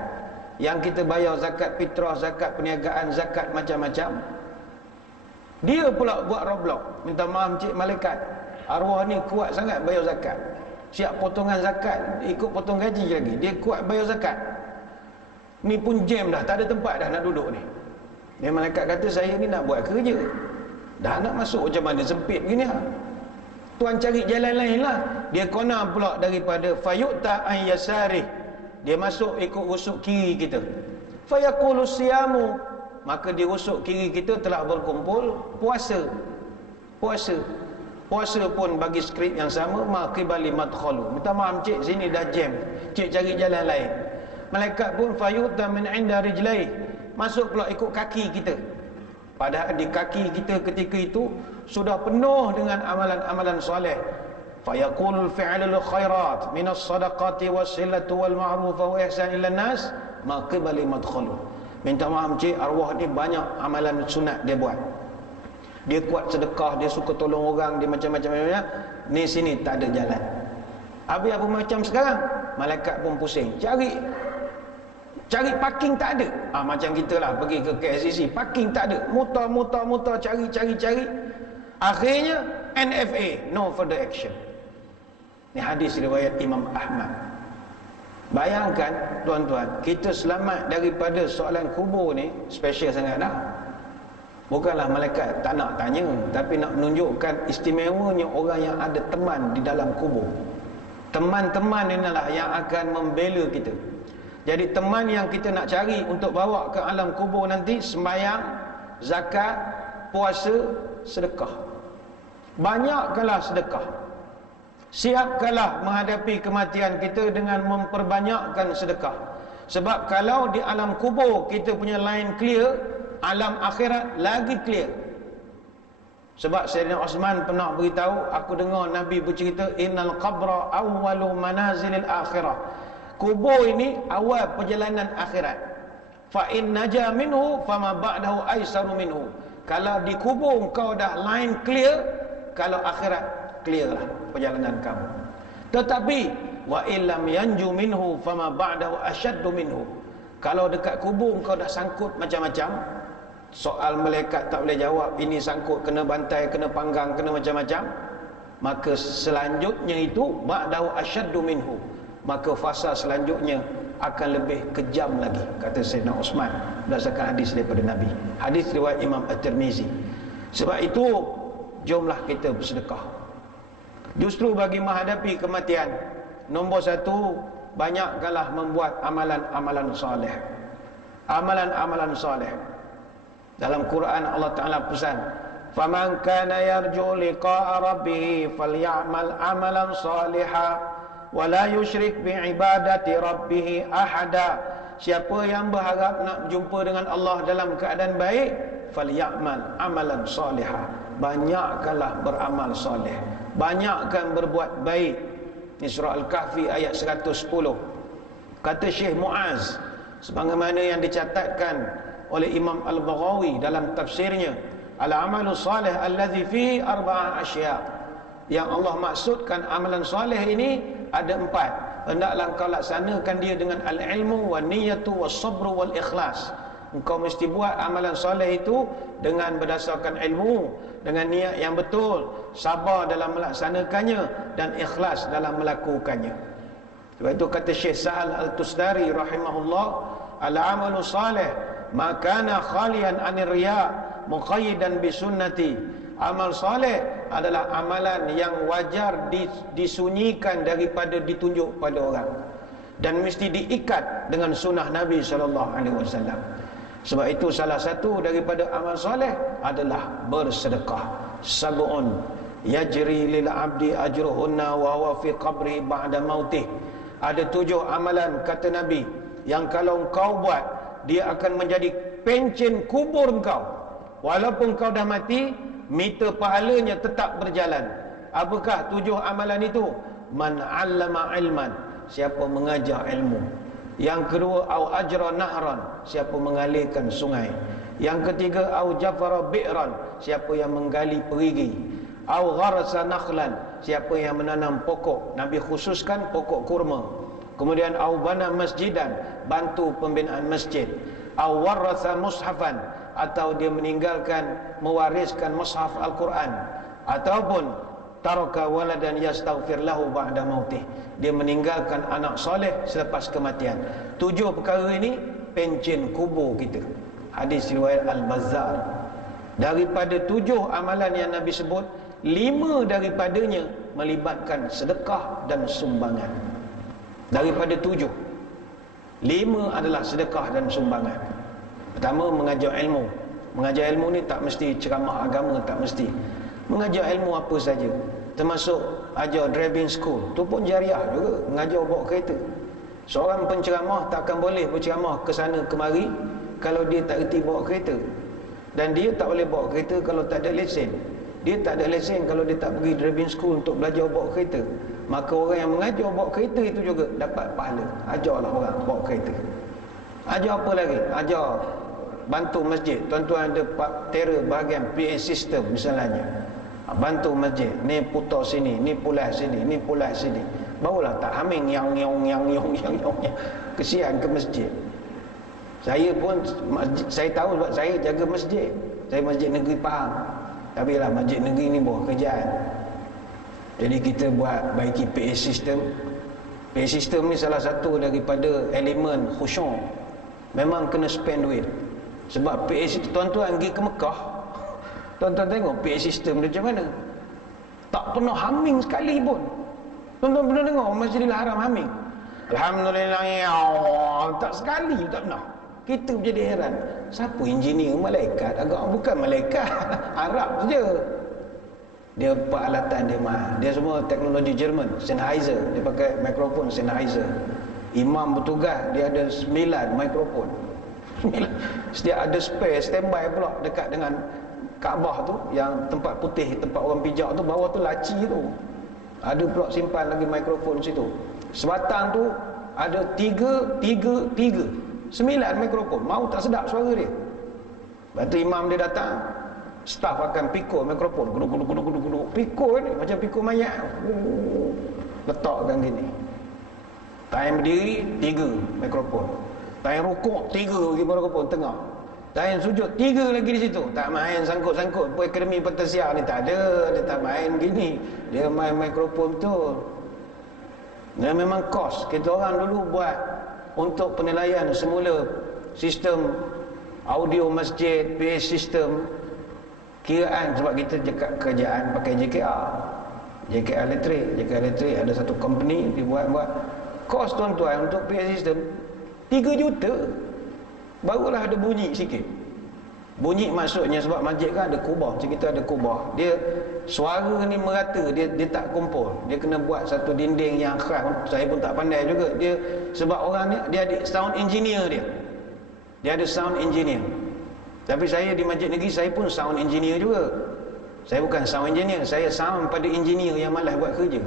Yang kita bayar zakat fitrah, zakat perniagaan, zakat macam-macam. Dia pula buat roadblock. Minta maaf encik malaikat, arwah ni kuat sangat bayar zakat. Siap potongan zakat, ikut potong gaji lagi. Dia kuat bayar zakat. Ni pun jam dah, tak ada tempat dah nak duduk ni. Dia malaikat kata, saya ni nak buat kerja, dah nak masuk macam mana, sempit begini lah. Tuan cari jalan lain lah. Dia kona pula daripada fayu'ta an yasarih. Dia masuk ikut rusuk kiri kita. Fayaqulu siyamu. Maka di rusuk kiri kita telah berkumpul puasa. Puasa pun bagi skrip yang sama, ma qibali madkhalu. Minta maaf cik, sini dah jam, cik cari jalan lain. Malaikat pun fayu'ta min 'inda rijlai. Masuk pula ikut kaki kita. Padahal di kaki kita ketika itu sudah penuh dengan amalan-amalan soleh. Fayaqulul fi'lul khairat minas sadaqati wassilatu wal ma'ruf wa ihsan ila nas ma qibali madkhalu. Minta maaf cik, arwah ni banyak amalan sunat dia buat. Dia kuat sedekah, dia suka tolong orang, dia macam-macam. Ni sini tak ada jalan. Habis apa macam sekarang, malaikat pun pusing cari parking tak ada. Macam kita lah pergi ke KLCC, parking tak ada, mutar cari. Akhirnya NFA, no further action. Ini hadis riwayat Imam Ahmad. Bayangkan tuan-tuan, kita selamat daripada soalan kubur ni special sangat dah. Bukanlah malaikat tak nak tanya, tapi nak menunjukkan istimewanya orang yang ada teman di dalam kubur. Teman-teman inilah yang akan membela kita. Jadi teman yang kita nak cari untuk bawa ke alam kubur nanti, sembahyang, zakat, puasa, sedekah. Banyakkanlah sedekah. Siapkanlah menghadapi kematian kita dengan memperbanyakkan sedekah. Sebab kalau di alam kubur kita punya line clear, alam akhirat lagi clear. Sebab Sayyidina Osman pernah beritahu, aku dengar Nabi bercerita, innal qabra awwalu manazilil akhirah. Kubur ini awal perjalanan akhirat. Fa in naja minhu fama ba'dahu aisaru minhu. Kalau di kubur kau dah line clear, kalau akhirat clear lah perjalanan kamu. Tetapi wa illam yanju minhu fama ba'dahu asyaddu minhu. Kalau dekat kubur kau dah sangkut macam-macam, soal malaikat tak boleh jawab, ini sangkut kena bantai, kena panggang, kena macam-macam, maka selanjutnya itu ba'dahu asyaddu minhu, maka fasa selanjutnya akan lebih kejam lagi, kata Sayyidina Osman berdasarkan hadis daripada Nabi. Hadis riwayat Imam At-Tirmizi. Sebab itu jomlah kita bersedekah. Justru bagi menghadapi kematian, nombor satu, banyakkanlah membuat amalan-amalan soleh. Amalan-amalan soleh. Dalam Quran Allah Ta'ala pesan, faman kana yarju liqa'a rabbih falyamal amalan salihan wa la yusyrik bi'ibadati rabbih ahada. Siapa yang berharap nak jumpa dengan Allah dalam keadaan baik, falyamal amalan salihan, banyakkanlah beramal soleh, banyakkan berbuat baik. Ini surah Al-Kahfi ayat 110. Kata Syekh Muaz, sebagaimana yang dicatatkan oleh Imam Al-Baghawi dalam tafsirnya, al-amalu salih allazi fi arba'ah asya', yang Allah maksudkan amalan soleh ini ada 4. Hendaklah kau laksanakan dia dengan al-ilmu wan niyatu was sabru wal ikhlas. Engkau mesti buat amalan soleh itu dengan berdasarkan ilmu, dengan niat yang betul, sabar dalam melaksanakannya, dan ikhlas dalam melakukannya. Sebab itu kata Syekh Sa'al Al-Tustari rahimahullah, al-amalu salih makana khalian anir riya muqayyidan bi sunnati. Amal soleh adalah amalan yang wajar disunyikan daripada ditunjuk pada orang, dan mesti diikat dengan sunnah Nabi SAW. Sebab itu salah satu daripada amal soleh adalah bersedekah. Sab'un yajri lil abdi ajruhunna wa huwa fi qabri ba'da mautih. Ada 7 amalan, kata Nabi, yang kalau kau buat, dia akan menjadi pencen kubur kau. Walaupun kau dah mati, meter pahalanya tetap berjalan. Apakah 7 amalan itu? Man 'allama ilman, siapa mengajar ilmu. Yang kedua, au ajra nahran, siapa mengalirkan sungai. Yang ketiga, au jafara bi'ran, siapa yang menggali perigi. Au gharasa nakhlan, siapa yang menanam pokok. Nabi khususkan pokok kurma. Kemudian au bana masjidan, bantu pembinaan masjid. Au warratha mushafan, atau dia meninggalkan, mewariskan mushaf Al-Quran. Ataupun taraka waladan yastaghfir lahu ba'da mautih, dia meninggalkan anak soleh selepas kematian. 7 perkara ini pencen kubur kita. Hadis riwayat Al-Bazzar. Daripada 7 amalan yang Nabi sebut, 5 daripadanya melibatkan sedekah dan sumbangan. Daripada 7, 5 adalah sedekah dan sumbangan. Pertama, mengajar ilmu. Mengajar ilmu ni tak mesti ceramah agama, tak mesti. Mengajar ilmu apa saja, termasuk ajar driving school, tu pun jariah juga. Mengajar bawa kereta. Seorang penceramah tak akan boleh berceramah ke sana kemari kalau dia tak reti bawa kereta. Dan dia tak boleh bawa kereta kalau tak ada lesen. Dia tak ada lesen kalau dia tak pergi driving school untuk belajar bawa kereta. Maka orang yang mengajar bawa kereta itu juga dapat pahala. Ajarlah orang bawa kereta. Ajar apa lagi? Ajar bantu masjid. Tuan-tuan ada tera bahagian PA system misalnya, bantu masjid, ni putar sini, ni pulas sini, ni pulas sini. barulah tak haming yang. Kesian ke masjid. Saya pun saya tahu sebab saya jaga masjid. Saya masjid negeri Pahang. Tapi lah masjid negeri ni bawah kerjaan. Jadi kita buat baiki PA system. PA system ni salah satu daripada elemen khusyuk. Memang kena spend duit. Sebab PA system, tuan-tuan pergi ke Mekah, tuan-tuan tengok PA system dia macam mana. Tak pernah humming sekali pun. Tuan-tuan pernah dengar Masjidil Haram humming? Alhamdulillah ya Allah. Tak sekali tak pernah. Kita jadi heran. Siapa engineer? Malaikat? Agak bukan malaikat. Arab saja. Dia peralatan dia mahal. Dia semua teknologi Jerman, Sennheiser. Dia pakai mikrofon Sennheiser. Imam bertugas, dia ada 9 mikrofon. Setiap ada spare, standby pula dekat dengan Kaabah tu, yang tempat putih, tempat orang pijak tu, bawah tu laci tu. Ada pula simpan lagi mikrofon situ. Sebatang tu ada 3 9 mikrofon. Mau tak sedap suara dia. Lepas tu imam dia datang, staf akan pikul mikrofon. Guduk. Pikul ni macam pikul mayat. Letakkan gini. Time berdiri 3 mikrofon. Time rukuk 3 lagi mikrofon tengah. Time sujud 3 lagi di situ. Tak main sangkut-sangkut. Akademi Pentersiar ni tak ada. Dia tak main gini. Dia main mikrofon betul. Dan memang kos. Kita orang dulu buat untuk penilaian semula sistem audio masjid, PA system, kiraan sebab kita dekat kerjaan pakai JKR elektrik ada satu company dia buat kos tuan-tuan untuk PA system 3 juta barulah ada bunyi sikit. Bunyi maksudnya sebab masjid kan ada kubah, macam kita ada kubah, dia suara ni merata, dia tak kumpul, dia kena buat satu dinding yang khas. Saya pun tak pandai juga dia, sebab orang ni dia ada sound engineer, dia ada sound engineer. Tapi saya di masjid negeri saya pun sound engineer juga. Saya bukan sound engineer, saya sound pada engineer yang malas buat kerja.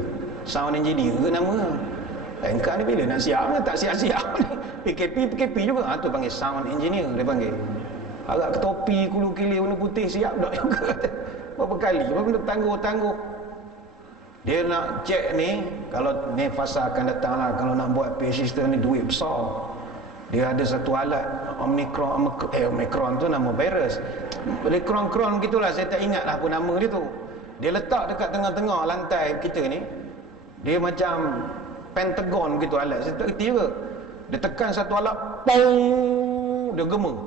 Sound engineer ke nama. Engkau ni bila nak siap tak siap-siap ni. PKP juga. Tu panggil sound engineer dia panggil. Agak ke topi, kulu kili, warna putih siap dah juga. Berapa kali, berapa tangguh. Dia nak cek ni, kalau ni fasa akan datang lah, kalau nak buat PA system ni duit besar. Dia ada satu alat Omicron tu nama virus. Omicron gitulah, saya tak ingat lah apa nama dia tu. Dia letak dekat tengah-tengah lantai kita ni. Dia macam pentagon gitu alat, saya tak kerti juga. Dia tekan satu alat, pong, dia gema.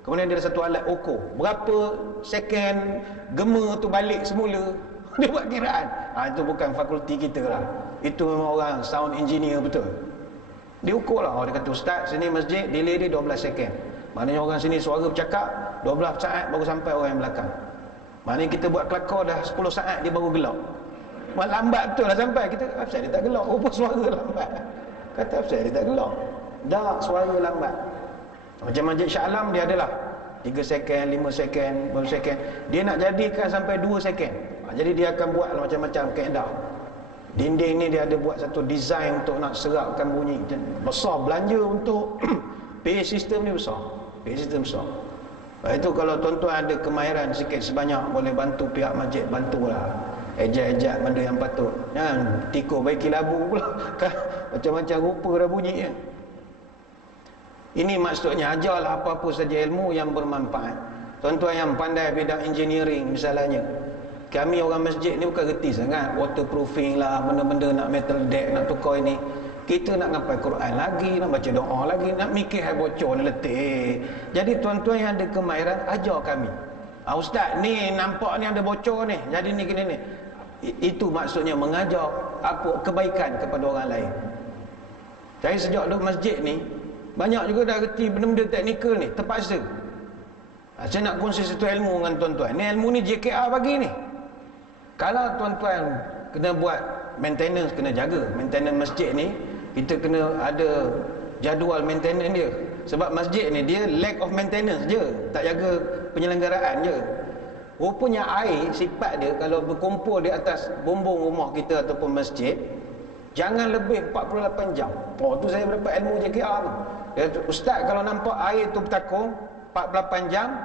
Kemudian dia ada satu alat ukur berapa second gema tu balik semula. Dia buat kiraan. Itu bukan fakulti kita lah. Itu memang orang sound engineer betul. Dia ukur lah. Dia kata ustaz sini masjid delay dia 12 second. Maknanya orang sini suara bercakap 12 saat baru sampai orang yang belakang. Maknanya kita buat kelakar dah 10 saat dia baru gelap. Lambat betul lah sampai. Kita apa dia tak gelap. Apa suara lambat. Kata apa dia tak gelap. Dah suara lambat. Macam Masjid Shah Alam dia adalah 3 second, 5 second, berapa second. Dia nak jadikan sampai 2 second. Jadi dia akan buat macam-macam kaedah. Dinding ni dia ada buat satu design untuk nak serapkan bunyi. Besar belanja untuk PA system ni besar. PA system besar. Lepas itu kalau tuan-tuan ada kemahiran sikit sebanyak boleh bantu pihak masjid, bantulah. Ejak-ejak benda yang patut. Jangan tikur baiki labu pula. Macam-macam rupa dah bunyi ya. Ini maksudnya ajarlah apa-apa saja ilmu yang bermanfaat. Tuan-tuan yang pandai bidang engineering misalnya, kami orang masjid ni bukan reti sangat waterproofing lah, benda-benda nak metal deck, nak tukar ini. Kita nak ngapai Quran lagi, nak baca doa lagi, nak mikir hai bocor ni letih. Jadi tuan-tuan yang ada kemahiran ajar kami. Ustaz ni nampak ni ada bocor ni, jadi ni gini ni. Itu maksudnya mengajar apa kebaikan kepada orang lain. Saya sejak duduk masjid ni banyak juga dah reti benda-benda teknikal ni, terpaksa. Saya nak kongsi satu ilmu dengan tuan-tuan. Ni ilmu ni JKR bagi ni. Kalau tuan-tuan kena buat maintenance, kena jaga maintenance masjid ni, kita kena ada jadual maintenance dia. Sebab masjid ni dia lack of maintenance je, tak jaga penyelenggaraan je. Rupanya air sifat dia kalau berkumpul di atas bumbung rumah kita ataupun masjid, jangan lebih 48 jam. Tu saya dapat ilmu JKR tu. Ustaz kalau nampak air tu bertakung 48 jam,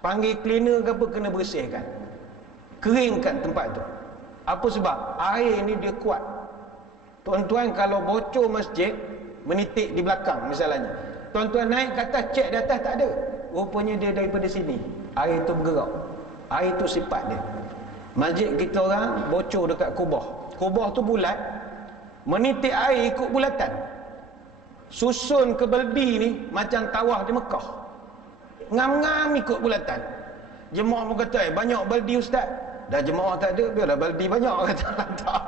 panggil cleaner ke apa, kena bersihkan, keringkan tempat tu. Apa sebab? Air ni dia kuat. Tuan-tuan kalau bocor masjid, menitik di belakang misalnya, tuan-tuan naik ke atas, cek di atas tak ada, rupanya dia daripada sini. Air tu bergerak, air tu sifat dia. Masjid kita orang bocor dekat kubah, kubah tu bulat, menitik air ikut bulatan, susun ke beldi ni macam tawah di Mekah, ngam-ngam ikut bulatan. Jemaah pun kata, banyak baldi ustaz. Dah jemaah tak ada, biarlah baldi banyak, kata tak.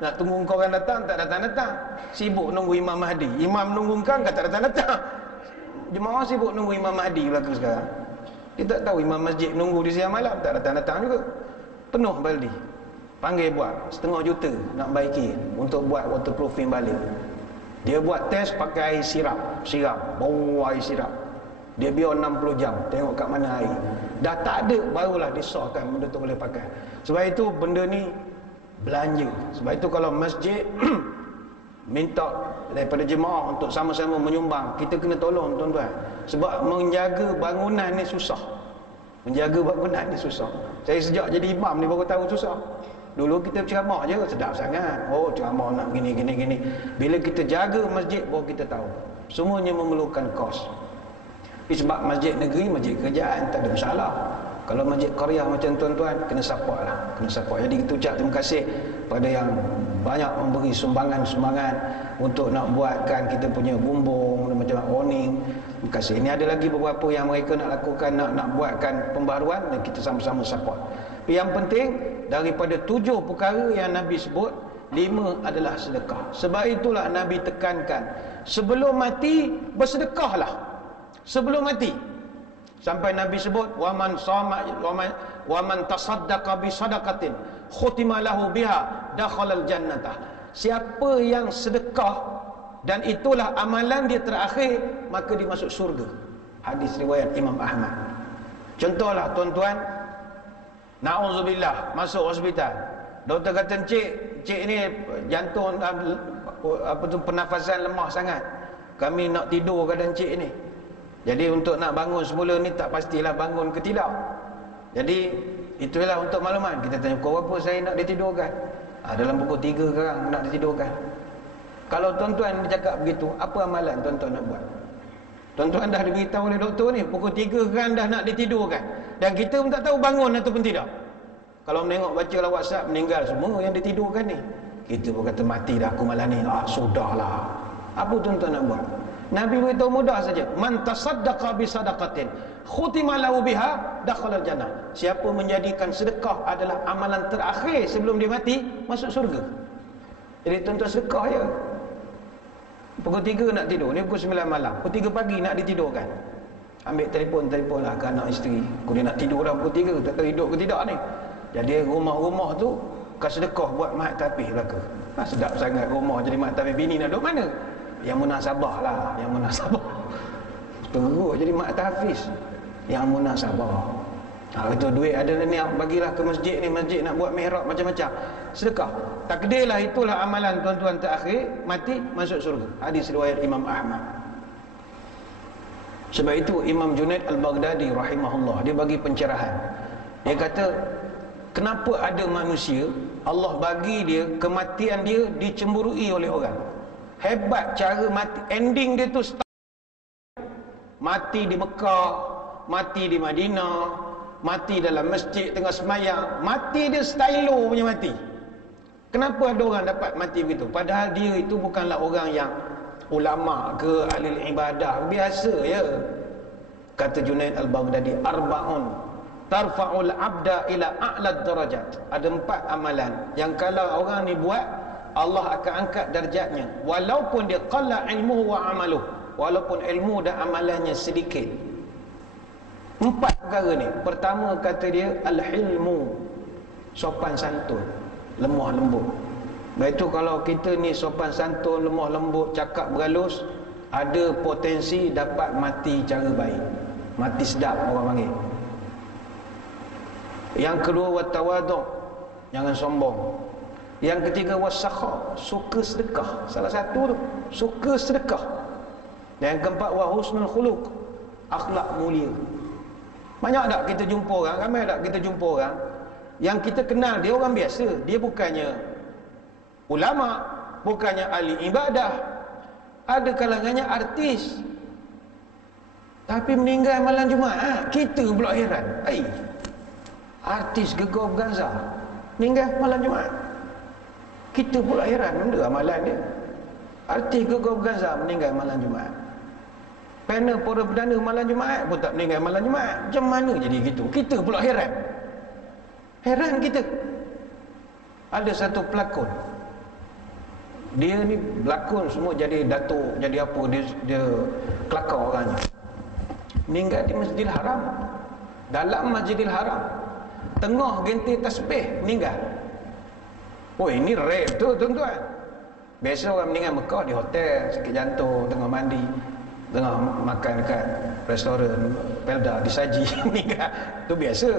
Nak tunggu kau orang datang, tak datang-datang. Sibuk nunggu Imam Mahdi. Imam nunggu kau, tak datang-datang. Jemaah sibuk nunggu Imam Mahdi berlaku sekarang. Dia tak tahu imam masjid nunggu di siang malam, tak datang-datang juga. Penuh baldi. Panggil buat 500,000 juta nak baiki untuk buat waterproofing balik. Dia buat test pakai air sirap, bau air sirap. Dia biar 60 jam, tengok kat mana air. Dah tak ada, barulah disahkan benda tu boleh pakai. Sebab itu benda ni belanja. Sebab itu kalau masjid minta daripada jemaah untuk sama-sama menyumbang, kita kena tolong tuan-tuan. Sebab menjaga bangunan ni susah. Menjaga bangunan ni susah. Saya sejak jadi imam ni baru tahu susah. Dulu kita ceramah je, sedap sangat. Oh, ceramah nak gini. Bila kita jaga masjid, baru kita tahu. Semuanya memerlukan kos. Tapi sebab masjid negeri, masjid kerajaan, tak ada masalah. Kalau masjid qaryah macam tuan-tuan, kena support lah. Kena support. Jadi kita ucap terima kasih pada yang banyak memberi sumbangan-sumbangan untuk nak buatkan kita punya bumbung, macam awning. Terima kasih. Ini ada lagi beberapa yang mereka nak lakukan, nak buatkan pembaharuan, dan kita sama-sama support. Tapi yang penting, daripada 7 perkara yang Nabi sebut, 5 adalah sedekah. Sebab itulah Nabi tekankan, sebelum mati bersedekahlah. Sebelum mati, sampai Nabi sebut, waman tasaddaqa bi sadaqatin khutima lahu biha dakhalal jannatah. Siapa yang sedekah dan itulah amalan dia terakhir, maka dia masuk surga. Hadis riwayat Imam Ahmad. Contohlah tuan-tuan, na'udzubillah, masuk hospital, doktor kata, cik ni jantung pernafasan lemah sangat, kami nak tidur keadaan cik ni. Jadi untuk nak bangun semula ni tak pastilah bangun ke tidak. Jadi itulah untuk maklumat. Kita tanya, pukul berapa saya nak ditidurkan? Dalam pukul 3 sekarang nak ditidurkan. Kalau tuan-tuan bercakap begitu, apa amalan tuan-tuan nak buat? Tuan-tuan dah diberitahu oleh doktor ni, pukul 3 sekarang dah nak ditidurkan, dan kita pun tak tahu bangun ataupun tidak. Kalau menengok bacalah WhatsApp, meninggal semua yang ditidurkan ni. Kita pun kata, mati dah aku malam ni. Sudahlah. Apa tuan-tuan nak buat? Nabi beritahu mudah saja, man tasaddaqa bi sadaqatin khutima lahu biha dakhala jannah. Siapa menjadikan sedekah adalah amalan terakhir sebelum dia mati, masuk surga. Jadi tuan-tuan sedekah je. Pukul 3 nak tidur, ni pukul 9 malam, pukul 3 pagi nak ditidurkan. Ambil telefon lah ke anak isteri, aku dia nak tidur dah pukul 3, tak tahu hidup ke tidak ni. Jadi rumah-rumah tu kas sedekah buat mat tapis belaka. Sedap sangat rumah jadi mat tapis. Bini nak duduk mana? Yang munasabah lah, yang munasabah. Teruk jadi mak tahfiz. Yang munasabah. Itu duit ada niat bagilah ke masjid ni, masjid nak buat mihrab macam-macam. Sedekah. Takdirlah itulah amalan tuan-tuan terakhir, mati masuk surga. Hadis riwayat Imam Ahmad. Sebab itu Imam Junaid Al-Baghdadi rahimahullah, dia bagi pencerahan. Dia kata, kenapa ada manusia Allah bagi dia kematian dia dicemburui oleh orang. Hebat cara mati, ending dia tu mati di Mekah, mati di Madinah, mati dalam masjid tengah semayang, mati dia stylo punya mati. Kenapa ada orang dapat mati begitu? Padahal dia itu bukanlah orang yang ulama ke ahli ibadah, biasa ya. Kata Junaid Al-Baghdadi, arba'un tarfa'ul abda ila a'lad darajat. Ada 4 amalan yang kalau orang ni buat, Allah akan angkat darjatnya, walaupun dia qalla ilmuhu wa amaluh, walaupun ilmu dan amalannya sedikit. 4 perkara ni. Pertama kata dia al-hilmu, sopan santun, lemah lembut. Baik tu kalau kita ni sopan santun, lemah lembut, cakap berhalus, ada potensi dapat mati cara baik, mati sedap orang panggil. Yang kedua watawadu', jangan sombong. Yang ketiga wasakha, suka sedekah. Salah satu tu, suka sedekah. Dan yang keempat wa husnul khuluq, akhlak mulia. Banyak tak kita jumpa orang, ramai tak kita jumpa orang yang kita kenal dia orang biasa, dia bukannya ulama, bukannya ahli ibadah. Ada kalangannya artis, tapi meninggal malam Jumaat. Kita pula heran. Artis Gegar Organza meninggal malam Jumaat. Kita pula heran, benda amalan dia. Artis Gegar Organza meninggal malam Jumaat. Panel para perdana malam Jumaat pun tak meninggal malam Jumaat. Macam mana jadi gitu? Kita pula heran. Heran kita. Ada satu pelakon, dia ni berlakon semua, jadi datuk, jadi apa, dia kelakar orangnya. Meninggal di Masjidil Haram. Dalam Masjidil Haram, tengah genting tasbih, meninggal. Oh, ini rare tu tuan-tuan. Biasa orang meninggal Mekah di hotel, sakit jantung, tengah mandi, tengah makan dekat restoran Pelda, disaji meninggal. Tu biasa.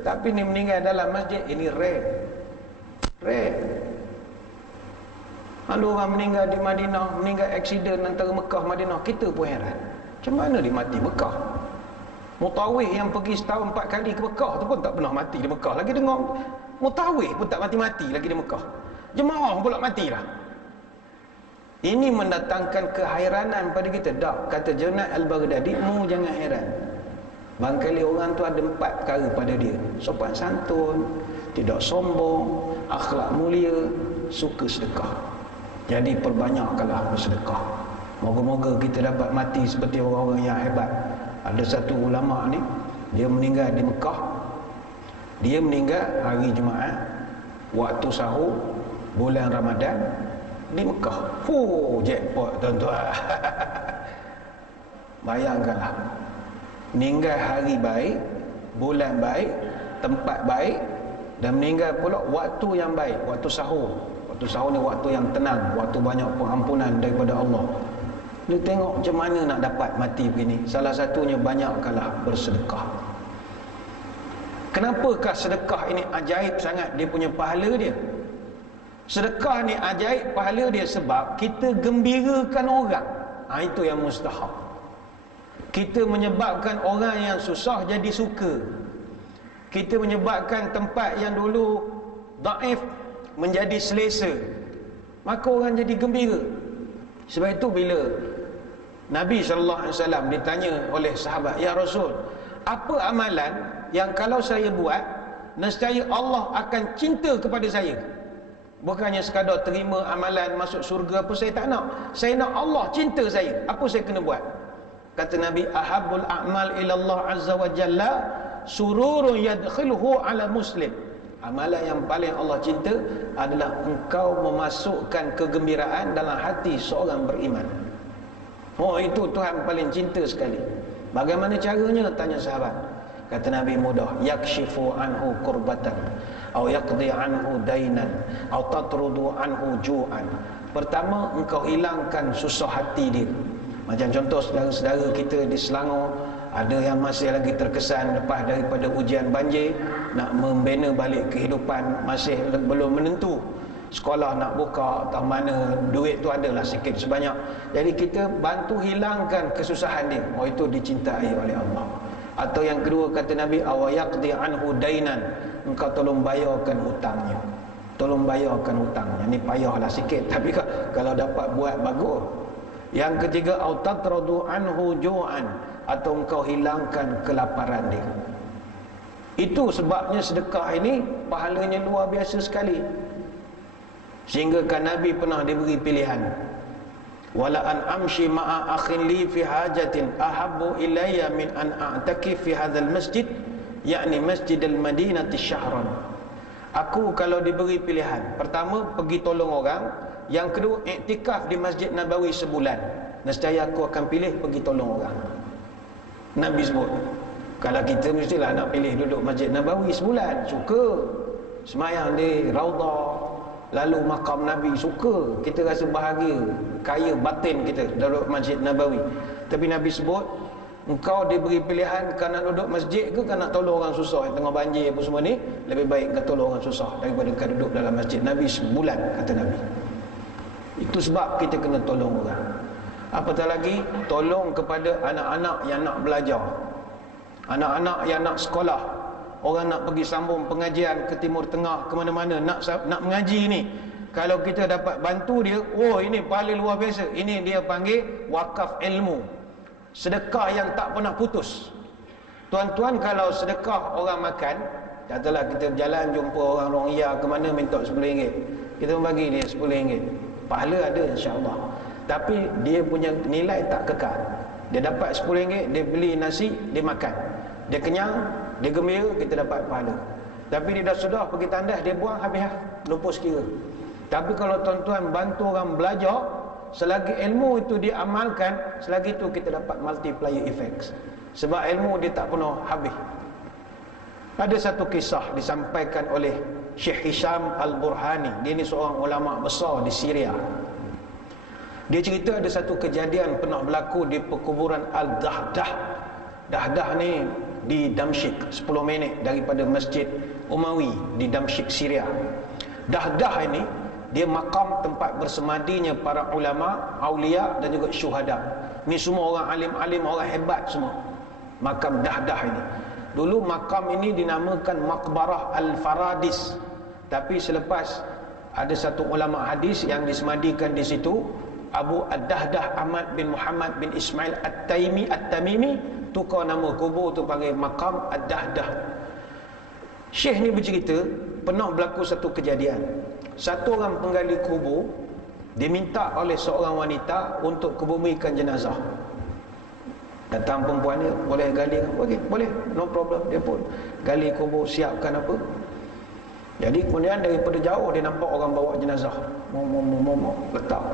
Tapi ni meninggal dalam masjid, ini rare. Ada orang meninggal di Madinah, meninggal aksiden antara Mekah Madinah, kita pun heran. Macam mana dia mati Mekah? Mutawih yang pergi setahun 4 kali ke Mekah tu pun tak pernah mati di Mekah. Lagi dengar mutawih pun tak mati-mati lagi di Mekah. Jemaah pula mati lah. Ini mendatangkan kehairanan pada kita. Tak, kata Junaid Al-Baghdadi, mu jangan heran. Barangkali orang tu ada 4 perkara pada dia: sopan santun, tidak sombong, akhlak mulia, suka sedekah. Jadi perbanyakkanlah bersedekah. Moga-moga kita dapat mati seperti orang-orang yang hebat. Ada satu ulama ni, dia meninggal di Mekah. Dia meninggal hari Jumaat, waktu sahur bulan Ramadan di Mekah. Jackpot tuan-tuan. Bayangkanlah, meninggal hari baik, bulan baik, tempat baik, dan meninggal pula waktu yang baik, waktu sahur. Waktu sahur ni waktu yang tenang, waktu banyak pengampunan daripada Allah. Dia tengok macam mana nak dapat mati begini. Salah satunya, banyakkanlah bersedekah. Kenapakah sedekah ini ajaib sangat dia punya pahala dia? Sedekah ni ajaib pahala dia sebab kita gembirakan orang. Itu yang mustahab. Kita menyebabkan orang yang susah jadi suka. Kita menyebabkan tempat yang dulu daif menjadi selesa. Maka orang jadi gembira. Sebab itu bila Nabi SAW ditanya oleh sahabat, "Ya Rasul, apa amalan yang kalau saya buat, nescaya Allah akan cinta kepada saya?" Bukannya sekadar terima amalan masuk surga apa, saya tak nak. Saya nak Allah cinta saya. Apa saya kena buat? Kata Nabi, "Ahabbul a'mal ila Allah azza wa jalla sururun yadkhiluhu ala muslim." Amalan yang paling Allah cinta adalah engkau memasukkan kegembiraan dalam hati seorang beriman. Oh, itu Tuhan paling cinta sekali. Bagaimana caranya? Tanya sahabat. Kata Nabi, mudah. Yakshifu anhu kurbatan, atau yaqdi anhu dainan, atau tatrudu anhu ju'an. Pertama, engkau hilangkan susah hati dia. Macam contoh saudara-saudara kita di Selangor, ada yang masih lagi terkesan lepas daripada ujian banjir, nak membina balik kehidupan, masih belum menentu sekolah nak buka atau mana, duit tu adalah sikit sebanyak. Jadi kita bantu hilangkan kesusahan dia. Oh, itu dicintai oleh Allah. Atau yang kedua, kata Nabi, awayaqdi anhu dainan, engkau tolong bayarkan hutangnya. Tolong bayarkan hutangnya. Ni payahlah sikit, tapi kalau dapat buat bagus. Yang ketiga, au tatradu anhu ju'an, atau engkau hilangkan kelaparan dia. Itu sebabnya sedekah ini pahalanya luar biasa sekali. Sehingga kan Nabi pernah diberi pilihan, wala an amshi ma'a akhin li fi hajatin ahabbu ilayya min an a'takif fi hadzal masjid, yakni Masjidil Madinati syahran. Aku kalau diberi pilihan, pertama pergi tolong orang, yang kedua iktikaf di Masjid Nabawi sebulan, nescaya aku akan pilih pergi tolong orang. Nabi sebut, kalau kita mestilah nak pilih duduk Masjid Nabawi sebulan, suka semayang di Raudah, lalu makam Nabi, suka, kita rasa bahagia, kaya batin kita duduk Masjid Nabawi. Tapi Nabi sebut, engkau diberi pilihan, kau nak duduk masjid ke kau nak tolong orang susah yang tengah banjir apa semua ni, lebih baik kau tolong orang susah daripada kau duduk dalam masjid Nabi sebulan, kata Nabi. Itu sebab kita kena tolong orang. Apatah lagi, tolong kepada anak-anak yang nak belajar, anak-anak yang nak sekolah. Orang nak pergi sambung pengajian ke Timur Tengah, ke mana-mana, nak mengaji ni, kalau kita dapat bantu dia, oh ini paling luar biasa. Ini dia panggil wakaf ilmu, sedekah yang tak pernah putus. Tuan-tuan, kalau sedekah orang makan, katalah kita berjalan jumpa orang Rohingya ke mana minta RM10, kita bagi dia RM10, pahala ada insya-Allah. Tapi dia punya nilai tak kekal. Dia dapat RM10, dia beli nasi, dia makan, dia kenyang, dia gembira, kita dapat pahala. Tapi dia dah sudah pergi tandas, dia buang habis, lupa sekira. Tapi kalau tuan-tuan bantu orang belajar, selagi ilmu itu diamalkan, selagi itu kita dapat multiplier effects. Sebab ilmu dia tak pernah habis. Ada satu kisah disampaikan oleh Syekh Hisham Al-Burhani. Dia ni seorang ulama besar di Syria. Dia cerita ada satu kejadian pernah berlaku di perkuburan Al-Dahdah. Dahdah ni di Damsyik, 10 minit daripada Masjid Umawi di Damsyik, Syria. Dahdah ini dia makam tempat bersemadinya para ulama, aulia dan juga syuhada. Ni semua orang alim-alim, orang hebat semua. Makam Dahdah ini. Dulu makam ini dinamakan Maqbarah Al-Faradis. Tapi selepas ada satu ulama hadis yang disemadikan di situ, Abu Ad-Dahdah Ahmad bin Muhammad bin Ismail At-Tamimi, tukar nama kubur tu panggil Makam Ad-Dahdah. Syekh ni bercerita, pernah berlaku satu kejadian. Satu orang penggali kubur diminta oleh seorang wanita untuk kebumikan jenazah. Datang perempuan ni, boleh gali? Okey, boleh, no problem. Dia pun gali kubur, siapkan apa. Jadi kemudian daripada jauh dia nampak orang bawa jenazah, letak,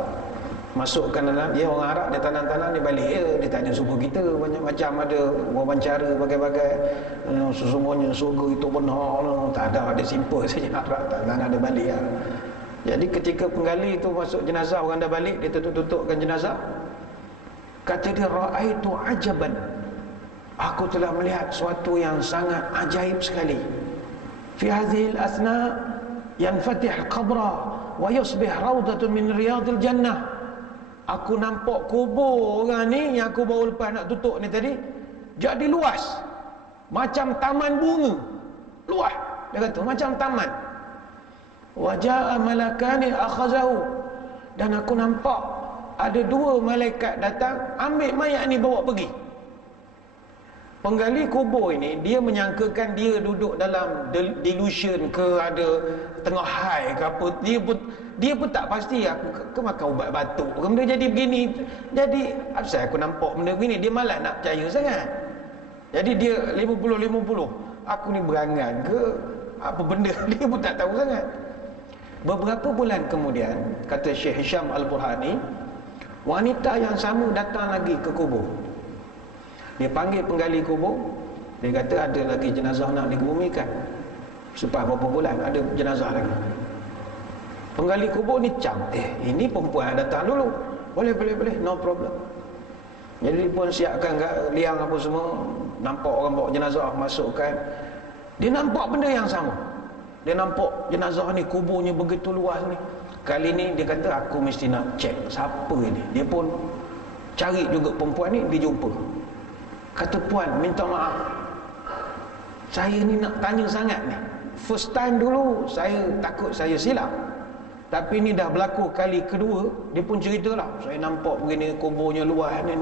masukkan dalam. Dia orang Arab, dia tanam-tanam, dia balik. Dia tak ada suruh kita banyak macam ada wawancara bagai-bagai. Sesungguhnya surga itu benar, tak ada, dia simple saja. Arab tak ada balik lah. Jadi ketika penggali itu masuk jenazah, orang dah balik, dia tutup-tutupkan jenazah. Kata dia, ra'aitu ajaban, aku telah melihat suatu yang sangat ajaib sekali. Fi hadhihi al-athna yanfatih al-qabra wa yusbih rawdatun min riyadil jannah. Aku nampak kubur orang ni yang aku baru lepas nak tutup ni tadi, jadi luas, macam taman bunga. Luas, dia kata macam taman. Wa jaa malakani akhazahu, dan aku nampak ada 2 malaikat datang ambil mayat ni bawa pergi. Penggali kubur ini dia menyangkakan dia duduk dalam delusion ke, ada tengah high ke apa. Dia pun tak pasti aku ke makan ubat batuk ke benda jadi begini. Jadi asal aku nampak benda begini, dia malas nak percaya sangat. Jadi dia 50-50, aku ni berangan ke apa benda, dia pun tak tahu sangat. Beberapa bulan kemudian, kata Syekh Hisham Al-Burhani, wanita yang sama datang lagi ke kubur. Dia panggil penggali kubur, dia kata ada lagi jenazah nak dikebumikan. Selepas beberapa bulan ada jenazah lagi. Penggali kubur ni cam, ini perempuan yang datang dulu, boleh, no problem. Jadi dia pun siapkan liang apa semua. Nampak orang bawa jenazah, masukkan. Dia nampak benda yang sama. Dia nampak jenazah ni, kuburnya begitu luas ni. Kali ni dia kata, aku mesti nak cek siapa ini. Dia pun cari juga perempuan ni, dia jumpa. Kata, puan, minta maaf, saya ni nak tanya sangat ni. First time dulu saya takut saya silap, tapi ni dah berlaku kali kedua. Dia pun ceritalah, saya nampak begini, kuburnya luas ni.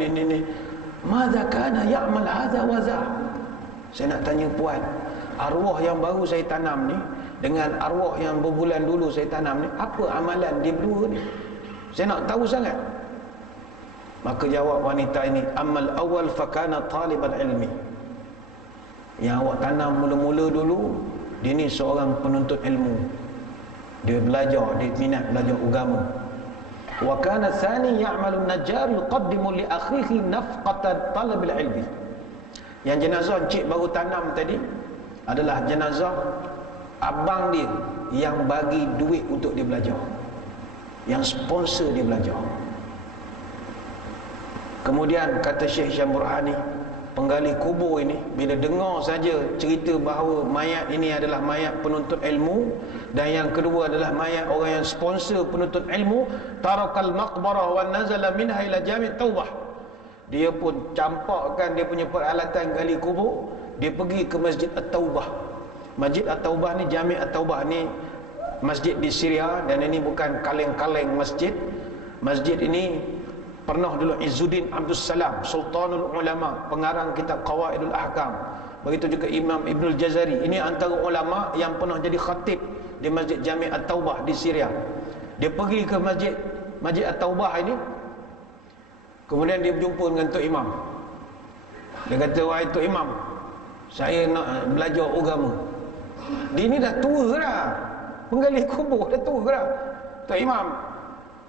Madza kana ya'mal hadza wa za. Saya nak tanya puan, arwah yang baru saya tanam ni dengan arwah yang berbulan dulu saya tanam ni, apa amalan dia berdua ni? Saya nak tahu sangat. Maka jawab wanita ini, amal awal fakana taliban ilmi. Yang awak tanam mula-mula dulu, dia ni seorang penuntut ilmu. Dia belajar, dia minat belajar agama. Wa kana thani ya'malu an-najjar yuqaddimu li akhihi nafqatan talab al-ilmi. Yang jenazah encik baru tanam tadi adalah jenazah abang dia yang bagi duit untuk dia belajar, yang sponsor dia belajar. Kemudian kata Syekh Hisham Burhani, penggali kubur ini bila dengar saja cerita bahawa mayat ini adalah mayat penuntut ilmu, dan yang kedua adalah mayat orang yang sponsor penuntut ilmu, tarakal maqbarah wa nazala minha ila jami' taubah. Dia pun campakkan dia punya peralatan gali kubur, dia pergi ke Masjid At-Taubah. Masjid At-Taubah ni, Jami' At-Taubah ni masjid di Syria, dan ini bukan kaleng-kaleng masjid. Masjid ini pernah dulu Izzuddin Abdus Salam, Sultanul Ulama, pengarang kitab Qawaidul Ahkam, begitu juga Imam Ibnul Jazari, ini antara ulama yang pernah jadi khatib di Masjid Jami' At-Taubah di Syria. Dia pergi ke Masjid At-Taubah ini, kemudian dia berjumpa dengan Tok Imam. Dia kata, wahai Tok Imam, saya nak belajar agama. Dia ni dah tua dah, penggali kubur dah tua dah. Tok Imam,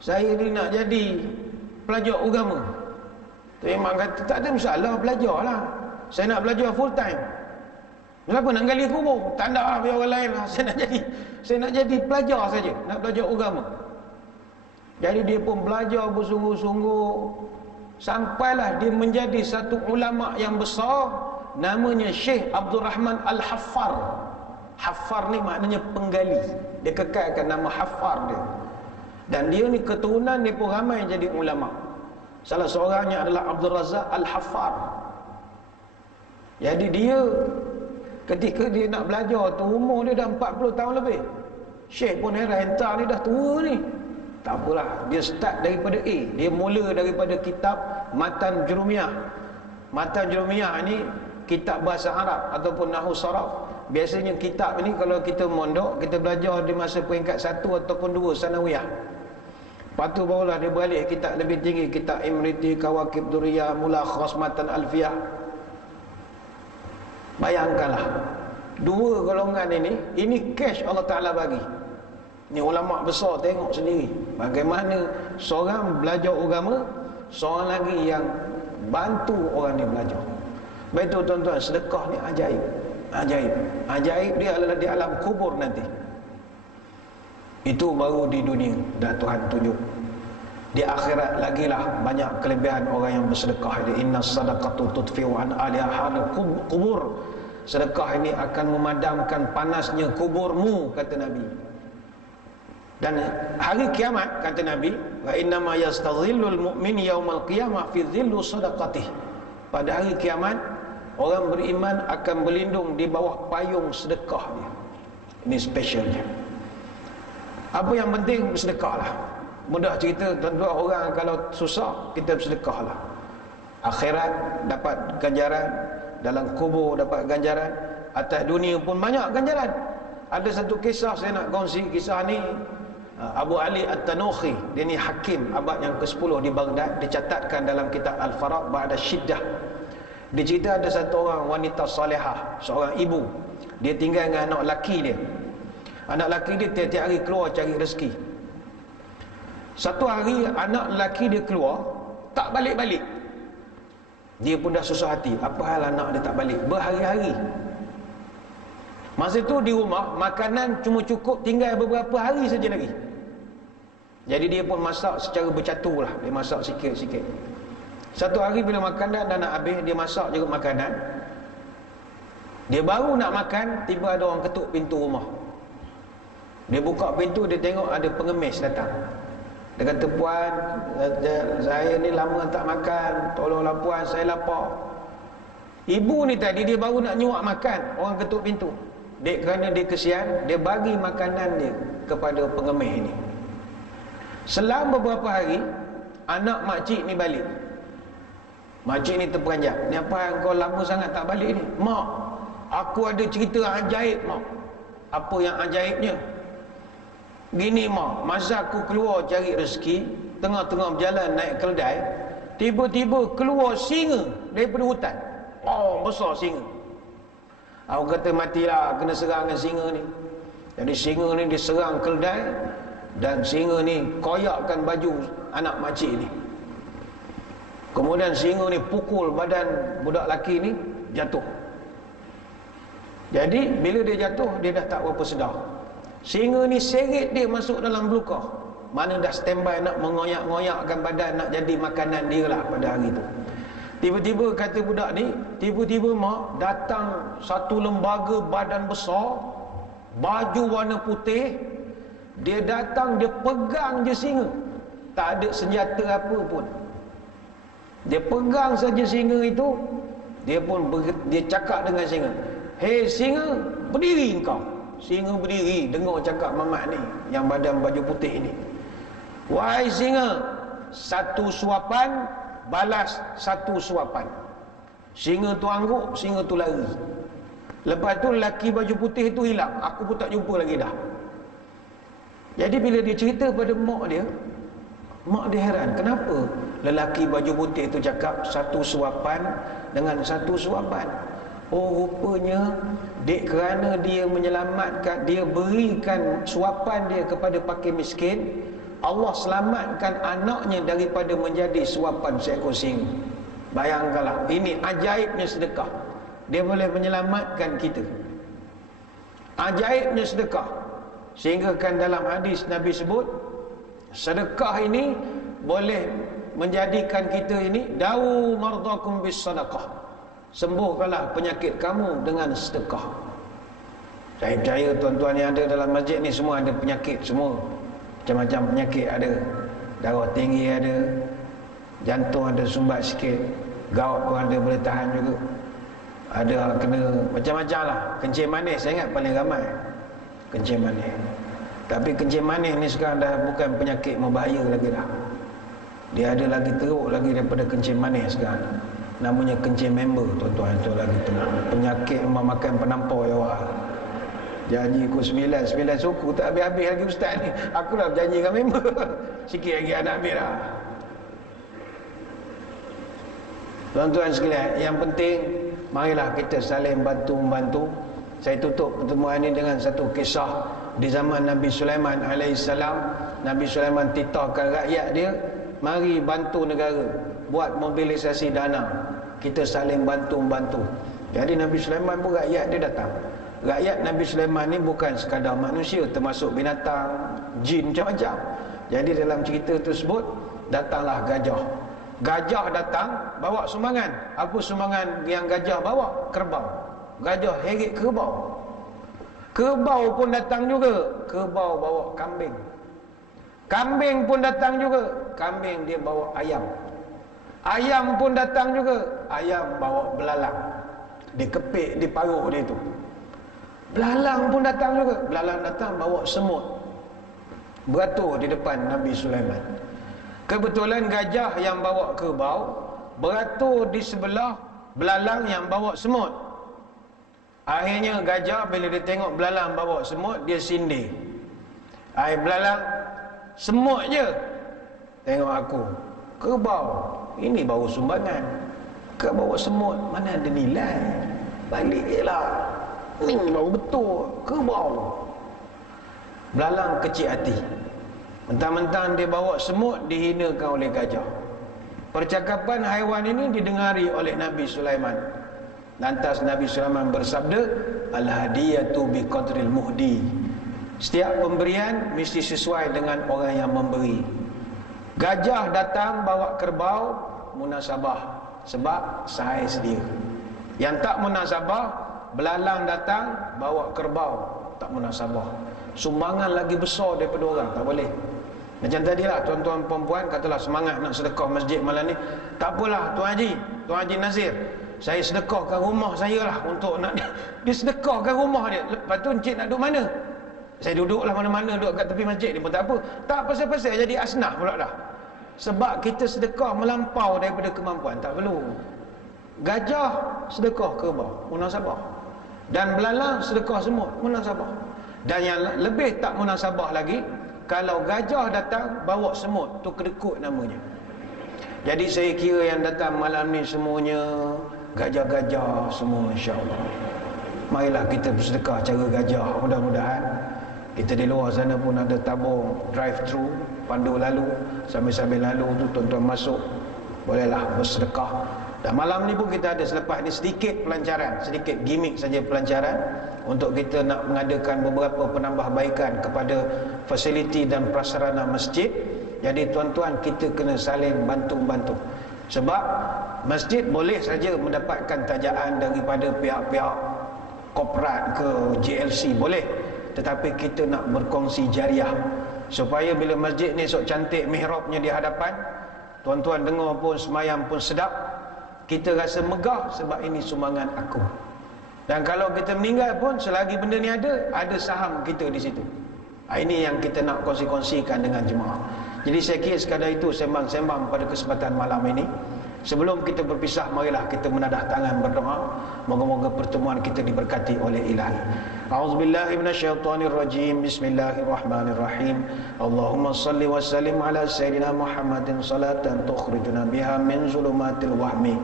saya ni nak jadi pelajar agama. Tok Imam kata, tak ada masalah, belajarlah. Saya nak belajar full time. Kenapa nak gali kubur? Tak nak lah, biar orang lain lah. Saya nak jadi pelajar saja, nak belajar agama. Jadi dia pun belajar bersungguh-sungguh, sampailah dia menjadi satu ulama yang besar, namanya Syekh Abdul Rahman Al-Haffar. Haffar ni maknanya penggali. Dia kekalkan nama Haffar dia. Dan dia ni keturunan dia pun ramai jadi ulama. Salah seorangnya adalah Abdul Razak Al-Haffar. Jadi dia ketika dia nak belajar tu, umur dia dah 40 tahun lebih. Syekh pun heran, entah ni dah tua ni. Tak apalah, dia start daripada A. Dia mula daripada kitab Matan Jurumiyah. Matan Jurumiyah ni kitab bahasa Arab ataupun Nahwu Saraf. Biasanya kitab ni kalau kita mondok, kita belajar di masa peringkat 1 ataupun 2 sanawiyah. Lepas tu barulah dia balik kitab lebih tinggi, kitab Imriti, Kawakib Duriyah, Mulakhas Matan Alfiyah. Bayangkanlah, dua golongan ini cash Allah Ta'ala bagi. Ni ulama besar tengok sendiri bagaimana seorang belajar agama, seorang lagi yang bantu orang ni belajar. Baik tu tuan-tuan, sedekah ni ajaib. Ajaib dia adalah di alam kubur nanti. Itu baru di dunia dah Tuhan tunjuk. Di akhirat lagilah banyak kelebihan orang yang bersedekah ini. Inna sadaqatu tudfi'u an alihal kubur. Sedekah ini akan memadamkan panasnya kuburmu, kata Nabi. Dan hari kiamat, kata Nabi, wa innama yastadhillul mu'min yaumal qiyamah fi dhillu sadaqatih. Pada hari kiamat, orang beriman akan berlindung di bawah payung sedekah dia. Ini specialnya. Apa yang penting, bersedekahlah. Mudah cerita, tuan-tuan, orang kalau susah, kita bersedekahlah. Akhirat dapat ganjaran, dalam kubur dapat ganjaran, atas dunia pun banyak ganjaran. Ada satu kisah saya nak kongsi. Kisah ni Abu Ali At-Tanukhi, dia ni hakim abad yang ke-10 di Baghdad, dicatatkan dalam kitab Al-Faraq Ba'da Syiddah. Dia cerita ada satu orang wanita salihah, seorang ibu. Dia tinggal dengan anak laki dia. Anak laki dia tiap-tiap hari keluar cari rezeki. Satu hari anak laki dia keluar, tak balik-balik. Dia pun dah susah hati, apa hal anak dia tak balik berhari-hari. Masa tu di rumah makanan cuma cukup tinggal beberapa hari saja lagi. Jadi dia pun masak secara bercatur lah. Dia masak sikit-sikit. Satu hari bila makanan dah nak habis, dia masak juga makanan. Dia baru nak makan, tiba ada orang ketuk pintu rumah. Dia buka pintu, dia tengok ada pengemis datang. Dia kata, puan, saya ni lama tak makan, tolonglah puan, saya lapar. Ibu ni tadi dia baru nak nyuak makan, orang ketuk pintu. Kerana dia kesian, dia bagi makanan dia kepada pengemis ni. Selang beberapa hari, anak makcik ni balik. Makcik ni terperanjat. Ni apa yang kau lama sangat tak balik ni? Mak, aku ada cerita ajaib, mak. Apa yang ajaibnya? Gini, mak, masa aku keluar cari rezeki, tengah-tengah berjalan naik keledai, tiba-tiba keluar singa daripada hutan. Oh, besar singa. Aku kata, matilah, kena serang dengan singa ni. Jadi singa ni diserang keledai, dan singa ni koyakkan baju anak makcik ni. Kemudian singa ni pukul badan budak lelaki ni, jatuh. Jadi bila dia jatuh, dia dah tak berapa sedar. Singa ni seret dia masuk dalam belukar. Mana dah standby nak mengoyak-ngoyakkan badan, nak jadi makanan dia lah pada hari tu. Tiba-tiba kata budak ni, tiba-tiba mak datang satu lembaga badan besar, baju warna putih. Dia datang, dia pegang je singa, tak ada senjata apa pun. Dia pegang saja singa itu. Dia cakap dengan singa, hei singa, berdiri engkau. singa berdiri dengar cakap Mamat ni yang badan baju putih ni. Wahai singa, satu suapan balas satu suapan. Singa tu angguk, singa tu lari. Lepas tu lelaki baju putih tu hilang. Aku pun tak jumpa lagi dah. Jadi bila dia cerita pada mak dia heran, kenapa lelaki baju putih tu cakap satu suapan dengan satu suapan. Oh, rupanya dek kerana dia menyelamatkan, dia berikan suapan dia kepada fakir miskin, Allah selamatkan anaknya daripada menjadi suapan seekor singa. Bayangkanlah, ini ajaibnya sedekah. Dia boleh menyelamatkan kita. Ajaibnya sedekah. Sehingga kan dalam hadis Nabi sebut, sedekah ini boleh menjadikan kita ini dawu mardakum bis sadaqah. Sembuhkanlah penyakit kamu dengan sedekah. Saya percaya tuan-tuan yang ada dalam masjid ni semua ada penyakit semua. Macam-macam penyakit ada. Darah tinggi ada, jantung ada sumbat sikit, gout pun ada boleh tahan juga. Ada kena macam-macam lah. Kencing manis saya ingat paling ramai. Kencing manis. Tapi kencing manis ni sekarang dah bukan penyakit membahaya lagi dah. Dia ada lagi teruk lagi daripada kencing manis sekarang. Namanya kencing member, tuan-tuan. Itu lagi tenang. Penyakit makan penampar ya wah. Janji ku 9 suku tak habis-habis lagi ustaz ni. Aku dah berjanji dengan member. Sikit lagi anak ambil dah. Tuan-tuan sekalian, yang penting marilah kita saling bantu-membantu. Saya tutup pertemuan ini dengan satu kisah di zaman Nabi Sulaiman alaihissalam. Nabi Sulaiman titahkan rakyat dia, mari bantu negara, buat mobilisasi dana. Kita saling bantu-membantu. Jadi Nabi Sulaiman pun rakyat dia datang. Rakyat Nabi Sulaiman ni bukan sekadar manusia, termasuk binatang, jin, macam-macam. Jadi dalam cerita tersebut, datanglah gajah. Gajah datang bawa sumbangan. Apa sumbangan yang gajah bawa? Kerbau. Gajah heret kerbau. Kerbau pun datang juga. Kerbau bawa kambing. Kambing pun datang juga. Kambing dia bawa ayam. Ayam pun datang juga. Ayam bawa belalang. Dikepit di paruk dia tu. Belalang pun datang juga. Belalang datang bawa semut. Beratur di depan Nabi Sulaiman. Kebetulan gajah yang bawa kerbau beratur di sebelah belalang yang bawa semut. Akhirnya gajah bila dia tengok belalang bawa semut, dia sindir. Hai belalang, semut je. Tengok aku. Kerbau, ini baru sumbangan. Kau bawa semut, mana ada nilai? Balik je lah. Ini baru betul. Kerbau. Belalang kecil hati. Mentang-mentang dia bawa semut, dihinakan oleh gajah. Percakapan haiwan ini didengari oleh Nabi Sulaiman. Lantas Nabi Sulaiman bersabda, al-hadiyatu bi qadril muhdi. Setiap pemberian mesti sesuai dengan orang yang memberi. Gajah datang bawa kerbau, munasabah, sebab sahaya sedia. Yang tak munasabah, belalang datang bawa kerbau, tak munasabah. Sumbangan lagi besar daripada orang, tak boleh. Macam tadilah tuan-tuan perempuan katalah semangat nak sedekah masjid malam ni. Tak apalah Tuan Haji Nazir, saya sedekahkan rumah saya lah untuk nak dia sedekahkan rumah dia. Lepas tu encik nak duduk mana? Saya duduklah mana-mana, duduk kat tepi masjid ni pun tak apa. Tak pasal-pasal jadi asnaf pula dah. Sebab kita sedekah melampau daripada kemampuan, tak perlu. Gajah sedekah kerbau, munasabah. Dan belalang sedekah semut, munasabah. Dan yang lebih tak munasabah lagi, kalau gajah datang bawa semut, tu kedekut namanya. Jadi saya kira yang datang malam ni semuanya gajah-gajah semua, insya-Allah. Marilah kita bersedekah cara gajah. Mudah-mudahan kita di luar sana pun ada tabung drive-thru, pandu lalu, sambil-sambil lalu tu tuan-tuan masuk, bolehlah bersedekah. Dan malam ni pun kita ada selepas ni sedikit pelancaran, sedikit gimmick saja pelancaran untuk kita nak mengadakan beberapa penambahbaikan kepada fasiliti dan prasarana masjid. Jadi tuan-tuan, kita kena saling bantu-bantu. Sebab masjid boleh saja mendapatkan tajaan daripada pihak-pihak korporat ke JLC, boleh. Tetapi kita nak berkongsi jariah supaya bila masjid ni esok cantik mihrabnya di hadapan, tuan-tuan dengar pun semayang pun sedap, kita rasa megah sebab ini sumbangan aku. Dan kalau kita meninggal pun, selagi benda ni ada saham kita di situ. Ini yang kita nak kongsi-kongsikan dengan jemaah. Jadi saya kira sekadar itu sembang-sembang pada kesempatan malam ini. Sebelum kita berpisah, marilah kita menadah tangan berdoa. Moga-moga pertemuan kita diberkati oleh Ilahi. A'udzubillahi minasyaitonirrajim. Bismillahirrahmanirrahim. Allahumma salli wa sallim ala sayyidina Muhammadin salatan tukhrijuna biha min zulumatil wahmi.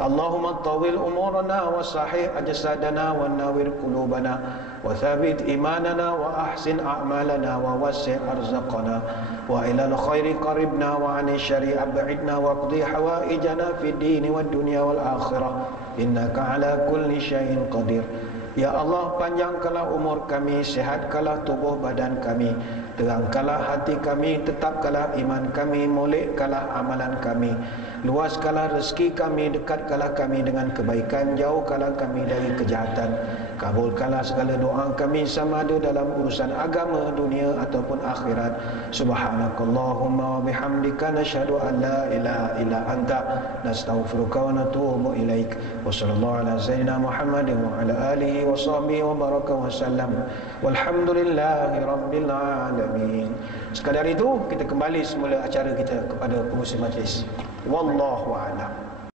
Allahumma tawil umurana wa sahih ajsadana wa nawir qulubana wa thabit imanana wa ahsin a'malana wa wasi' arzaqana wa ilal khairi qaribna wa 'ani syarri ab'idna wa qdi hawaijana fid din wad dunya wal akhirah innaka ala kulli syai'in qadir. Ya Allah, panjangkanlah umur kami, sihatkanlah tubuh badan kami, terangkanlah hati kami, tetapkanlah iman kami, molekkanlah amalan kami, luaskanlah rezeki kami, dekatkanlah kami dengan kebaikan, jauhkanlah kami dari kejahatan, kabulkanlah segala doa kami sama ada dalam urusan agama, dunia ataupun akhirat. Subhanakallahumma wa bihamdika nasyhadu an la ilaha illa anta nastaghfiruka wa natubu ilaik. Wa sallallahu ala sayyidina Muhammadin wa ala alihi wa sahbihi wa baraka wa sallam. Walhamdulillahi rabbil alamin. Sekadar itu kita kembali semula acara kita kepada pengurusi majlis. Wallahu a'lam.